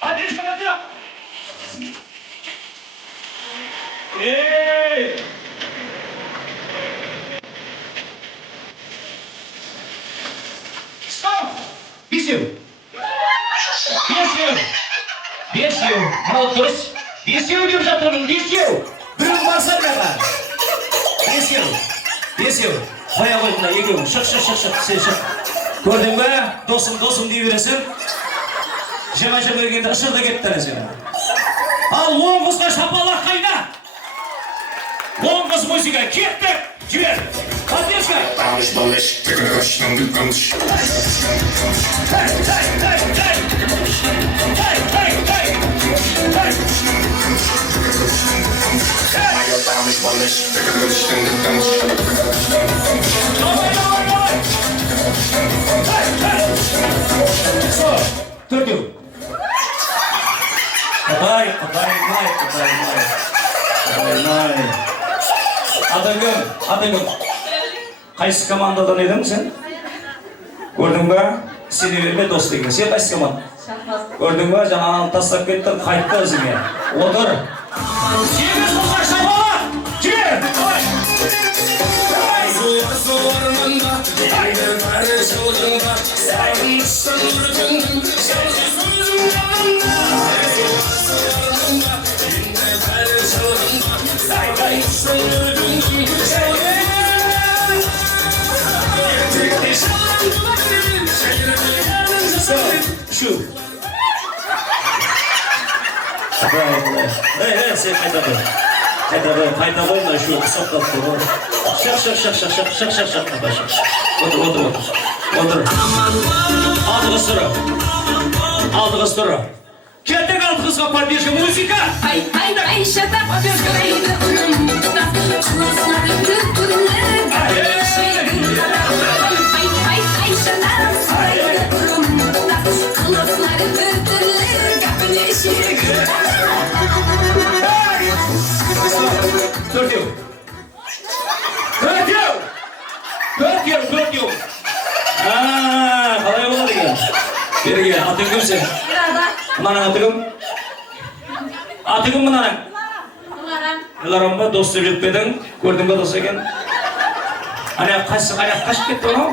Поддерж қылады! Стоп! Бесеу! Мал дұрыс! Бесеу деп жатырмын, бесеу! Біреу барса маған! Бесеу! Қоя қойдыңда, екеу, шық, сен шық. Көрдің бе? Досым дей бересің. Жема бергенде ышырды кеттірі сені. Ал оң қызға шапалақ қайда? Оң қыз музыка, кеттік! Жібер! Поддержка! Төртеу! Құдай. Атыңым. Қайсы командадан едің сен? Көрдің ба? Сені берме дос деген. Сен қайсы команда? Көрдің ба? Жаңағын тастап кеттің, қайтты өзіңе. Отыр. Сегіз қолға шапала! Жібер! Şu. Sen kayda koyma şu saplatı. Şak. Otur. Aldı kızları. Kettik altı kızga поддержка музыка. Ay şata gözlerinde unumda kılıçları kırpırlar. Ay şata unumda kılıçları kırpırlar. Kapını ışık. Dört yıl. Қалай болады екен? Берге, атың кім сен? Мынаның атығым? Атығым мынаның? Ыларам ба, дос деп жетпедің? Көрдің ба дос екен? Аяқ қашып кетті оны?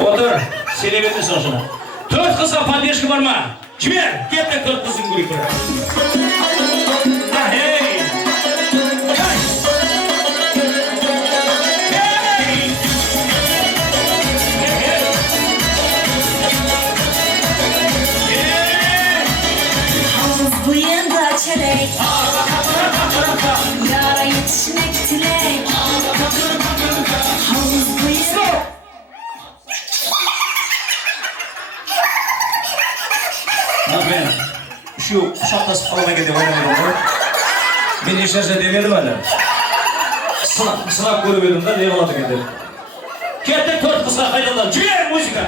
Отыр, сене берді соғышына. 4 қызға поддержка бар ма? Жібер, кеттің 4 қызың көрейік бір. Yara yetişmek dilek. Havuz boyu. Ben şu şapkası falan gidip oynamıyorum. Ben işlerse demedim hala. Sınav görüp edim de ne oladı gidip. Kettik 4 kızga kaydalar. Jüyer müzika.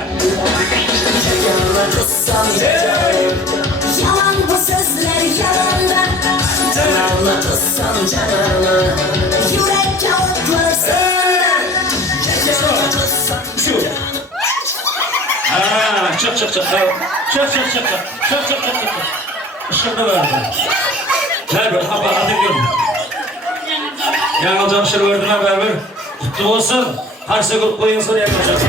Yalan bu sözler yalandan. Anlatırsan canımı. Yürek yavuklasın. Şu. Çık. Işıkta verdi. Ver hapa atıyorum. Yanılcan ışır verdiğine ver. Kutlu olsun. Karşı grup koyunsun yaklaşık.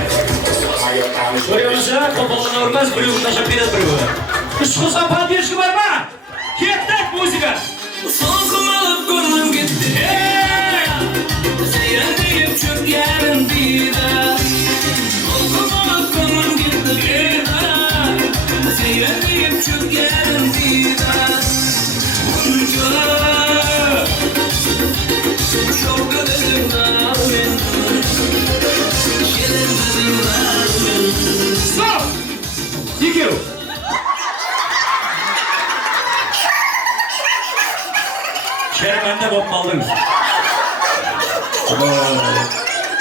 Görüyor musun? Topalını örmez, bölüğü taşıp biraz bölüğü. Üç kızga поддержка var mı? Kettik müzika. Soğukum alıp gönlüm gitti. Seyredeyim çok yarın bir daha. Soğukum alıp gönlüm gitti bir daha. Seyredeyim çok yarın bir daha. Bunca çok ödedim daha ben. Stop! екеу. Шерменде болып қалдыңыз.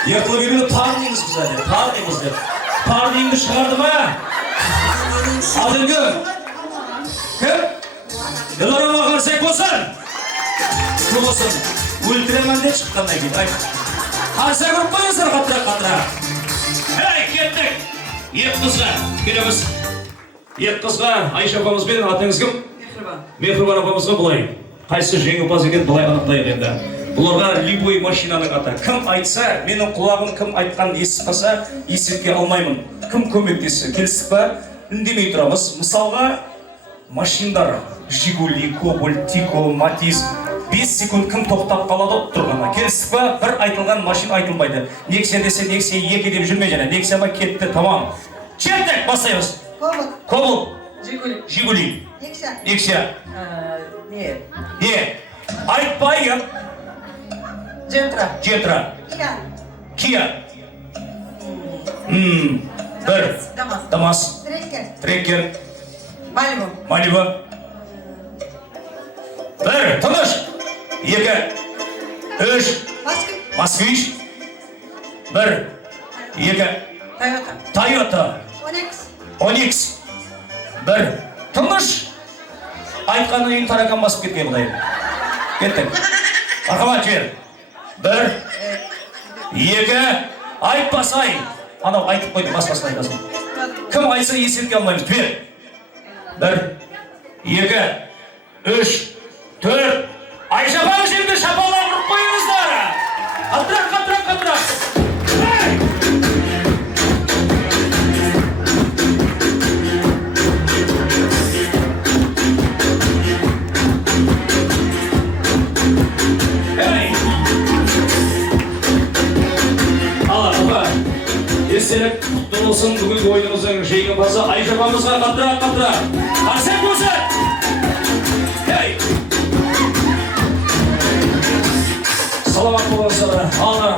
Ертілі келеді, тар дейміз біз әлі, тар дейміз деп. Тар деймді шығарды ма? Алдыңғы. Кім? Елорама қарсек болсын. Кім болсын? Өлтіремін де шыққаннан кейін. Қарсек ұрып қойыңыздар қатыра. Әй, кеттік. Ек қызға, келеміз. Ек қызға, Айша апамызбен атыңыз кім? Мехрибан апамызға бұлай. Қайсы жеңімпаз екен бұлай анықтайық енді. Бұларға любой машинаның аты. Кім айтса, менің құлағым кім айтқан естіқаса, есетке алмаймын. Кім көмектесі? Келістік па? Үндемей тұрамыз. Мысалға, машиндар, Жигули, Кобальт, Тико, Матис, 5 секунд кім тоқтап қалады тұрғана. Келістік па? Бір айтылған машин айтылмайды. Нексия десе, Нексия 2 деп жүрмей және. Нексия ма кетті, тамам. Чертік, бастаймыз. Кобальт. Жигули. Нексия. Не. Айтпайын. Жетра. Кия. Бір. Дамас. Трекер. Малибу. Бір. Тыныш. Екі. Үш. Москвич. Бір. Екі. Тойота. Оникс. Бір. Тыныш. Айтқаннан кейін таракан басып кеткен бұдай. Кеттік. Мархамат жер. Бір. Екі. Айтпасай. Анау айтып қойды, баспасын айтасын. Кім айтса есетке алмаймыз. Бір. Екі. Үш. Төрт. Айша апамыз жерде шапалақ ұрып қойыңыздар. Қаттырақ. Естелік құтты болсын, бүгінгі ойынымыздың жеңімпазы Айша апамызға қаттырақ. Қарсек болсын! Саламат болыңыздар.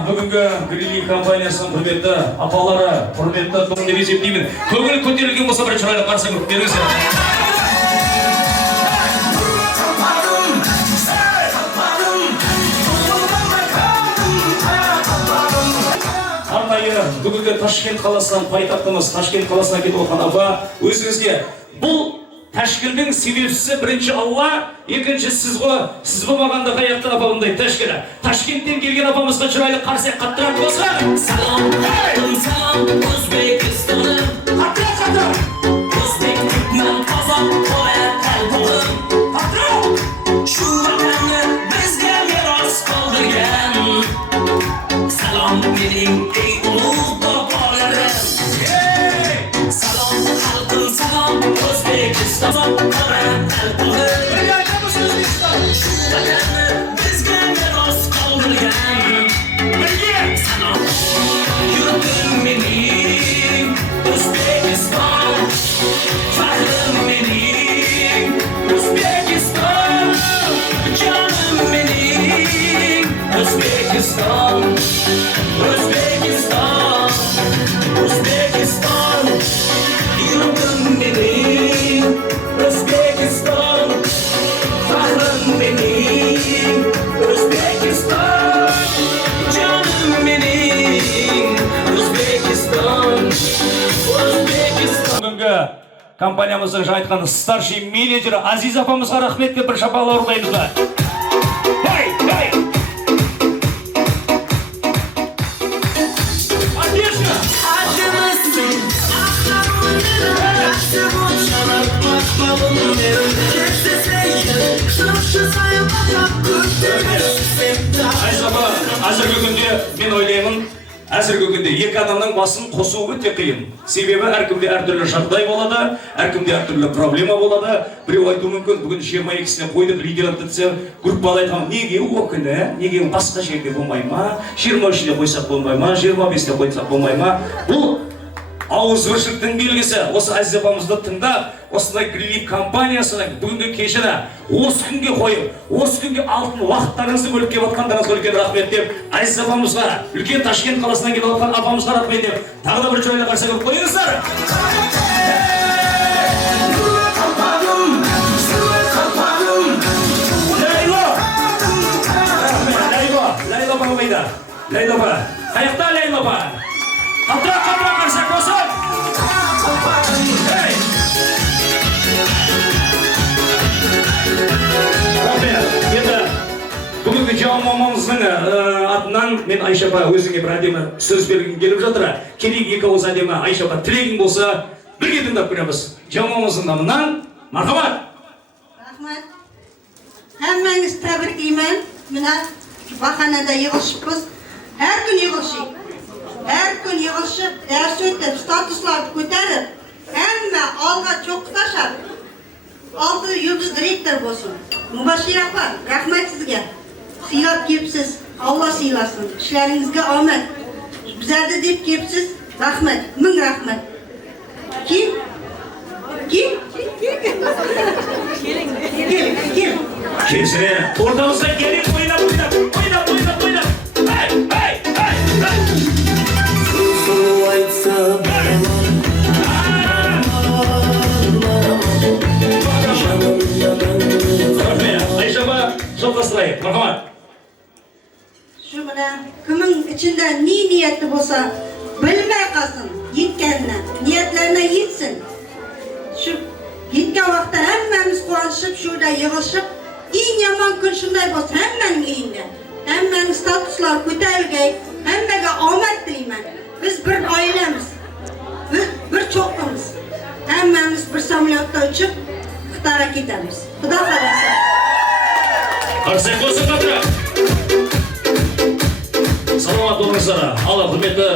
Бүгінгі Грилли компаниясының құрметті апалары, құрметті тұғын деп есептеймін. Көңіл көтерілген болса бір чырайлы қарсы көріп беріңіздер. Бүгінгі Ташкент қаласынан, пайтақтымыз Ташкент қаласына кетіп отқан апа, өзіңізге бұл тәшкілдің себепшісі бірінші Алла, екінші сіз болмағанда қаяқтан апамындай тәшкілі. Ташкенттен келген апамызға чырайлы қарсек қаттырақ болсын. Салам, Өзбекстаным. Қаттырақ. Өзбектікмен қазақ қоя тәлпұғым. Қаттырақ. Шу ватанны бізге мирас қалдырген. Салам, менің ей ұлы бабаларым. Салам, халқым, салам, Өзбекстаным қоя тәлпұғым. Шу ватанны бізге мирас қалдырген. Салам, yurtim mening O'zbekiston, faxrim mening O'zbekiston, jonim mening O'zbekiston, yurtim mening O'zbekiston, faxrim mening O'zbekiston, jonim mening O'zbekiston. Бүгінгі компаниямыздың жаңа айтқан старший менеджері Азиз апамызға рахметке бір шапалақ ұрдаймыз ба? Әзіргі күнде мен ойлаймын, әзіргі күнде екі адамның басын қосуы өте қиын. Себебі әркімде әртүрлі жағдай болады, әркімде әртүрлі проблема болады. Біреу айту мүмкін, бүгін 22-сіне қойдық лидерді десе, группалы айтамын, неге оқыны, неге басқа жерде болмай ма, 23-де қойсақ болмай ма, 25-де қойсақ болмай ма. Бұл ауызбіршіліктің белгісі. Осы Азиз апамызды тыңдап, осындай Грилли компаниясының бүгінгі кешені осы күнге қойып, осы күнге алтын уақыттарыңызды бөліп келіп отқандарыңызға үлкен рахмет деп, Азиз апамызға, үлкен Ташкент қаласынан келіп отқан апамызға рахмет деп, тағы да бір чырайлы қарсы көріп қойыңыздар. Leyla ba? Ayakta Leyla ba? Kaldırak karsak olsun. Hey! Rahmet, енді бүгінгі жауамамыздың атынан мен Айша апа өзіңе бір әдемі сөз бергім келіп жатыр. Келейік екі ауыз әдемі Айша апа тілегің болса бірге тыңдап көреміз. Жауамамыздың намынан мархабат. Рахмат. Hammangizga tabriklayman. Mana bahonada yig'ilishibmiz. Har kun yig'ilishik. Har kun yig'ilishib, dars o'tib, statuslarni ko'tarib, hamma olg'a cho'qqitashib. Oldi yulduz direktor bo'lsin. Mubashir opa, rahmat sizga. Siylab kelibsiz. Alloh siylasin. Ishlaringizga omad. Bizlarga deb kelibsiz. Rahmat, ming rahmat. Kim? Kimsine ortamızda gelin oynap. Hey! Sulu aytsa Ayşe abla, çok ısırayım. Marhamat. Shu bilan kimning ichida niyati bo'lsa, bilmay qolsin, yetganini, niyatlaridan yetsin. Shu yetgan vaqtda hammamiz quvonishib, shunda yig'ilishib, eng yomon kun shunday bo'lsa, hammaning uyida. Hammaning statuslari ko'tarilgay, hammaga omad tilayman. Biz bir oilamiz. Bir cho'qqimiz. Hammamiz bir samolyotda uchib, Xitoyga ketamiz. Xudo xolasa. Qarsak bo'lsin qattiq. Саламат болыңыздар. Алла құрметті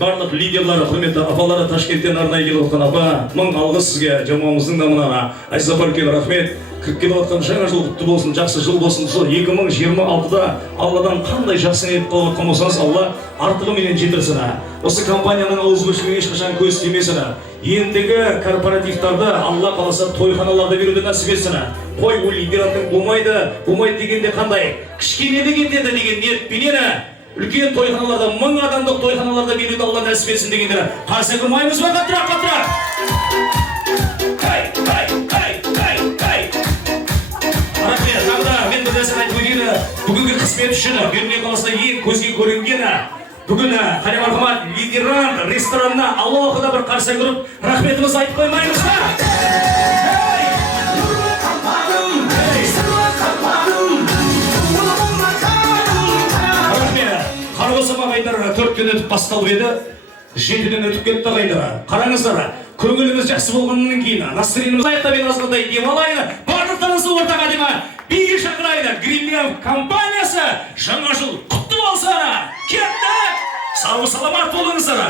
барлық лидерлары, құрметті апалары Ташкенттен арнайы келіп отқан апа, мың алғыс сізге жамауымыздың намына. Айсапар кен рахмет. Кіріп келіп отқан жаңа жыл құтты болсын, жақсы жыл болсын. Сол 2026-да Алладан қандай жақсы ниет қылып отқан болсаңыз, Алла артығы менен жетірсін. Осы компанияның ауызбіршілігі ешқашан көз тимесін. Ендігі корпоративтарды Алла қаласа тойханаларда беруді нәсіп етсін. Қой ол лидерантың болмайды дегенде қандай? Кішкенелі кетеді деген ниетпенен үлкен тойханаларда, 1000 адамдық тойханаларда беруді Алла нәсіп етсін дегендер. Қарсы кірмаймыз ба? Қаттырақ. Рахмет, тағда мен бір нәрсені айтып өтейін. Бүгінгі қызмет үшін Бермек қаласында ең көзге көрінгені бүгін Қали мархамат лидерант ресторанына Аллахыда бір қарсы көріп, рахметімізді айтып қоймаймыз ба? Қарғысы ағайдар 4-тен өтіп басталып еді, 7-ден өтіп кетті ағайдар. Қараңыздар, көңіліміз жақсы болғаннан кейін, настроениеміз аяқтап ең азғандай демалайын, барлықтарыңызды ортаға демі биге шақырайын. Гринлиан компаниясы жаңа жыл құтты болса, кеттік! Сау саламат болыңыздар.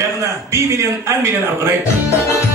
Яғына би менен ән менен ары қарай.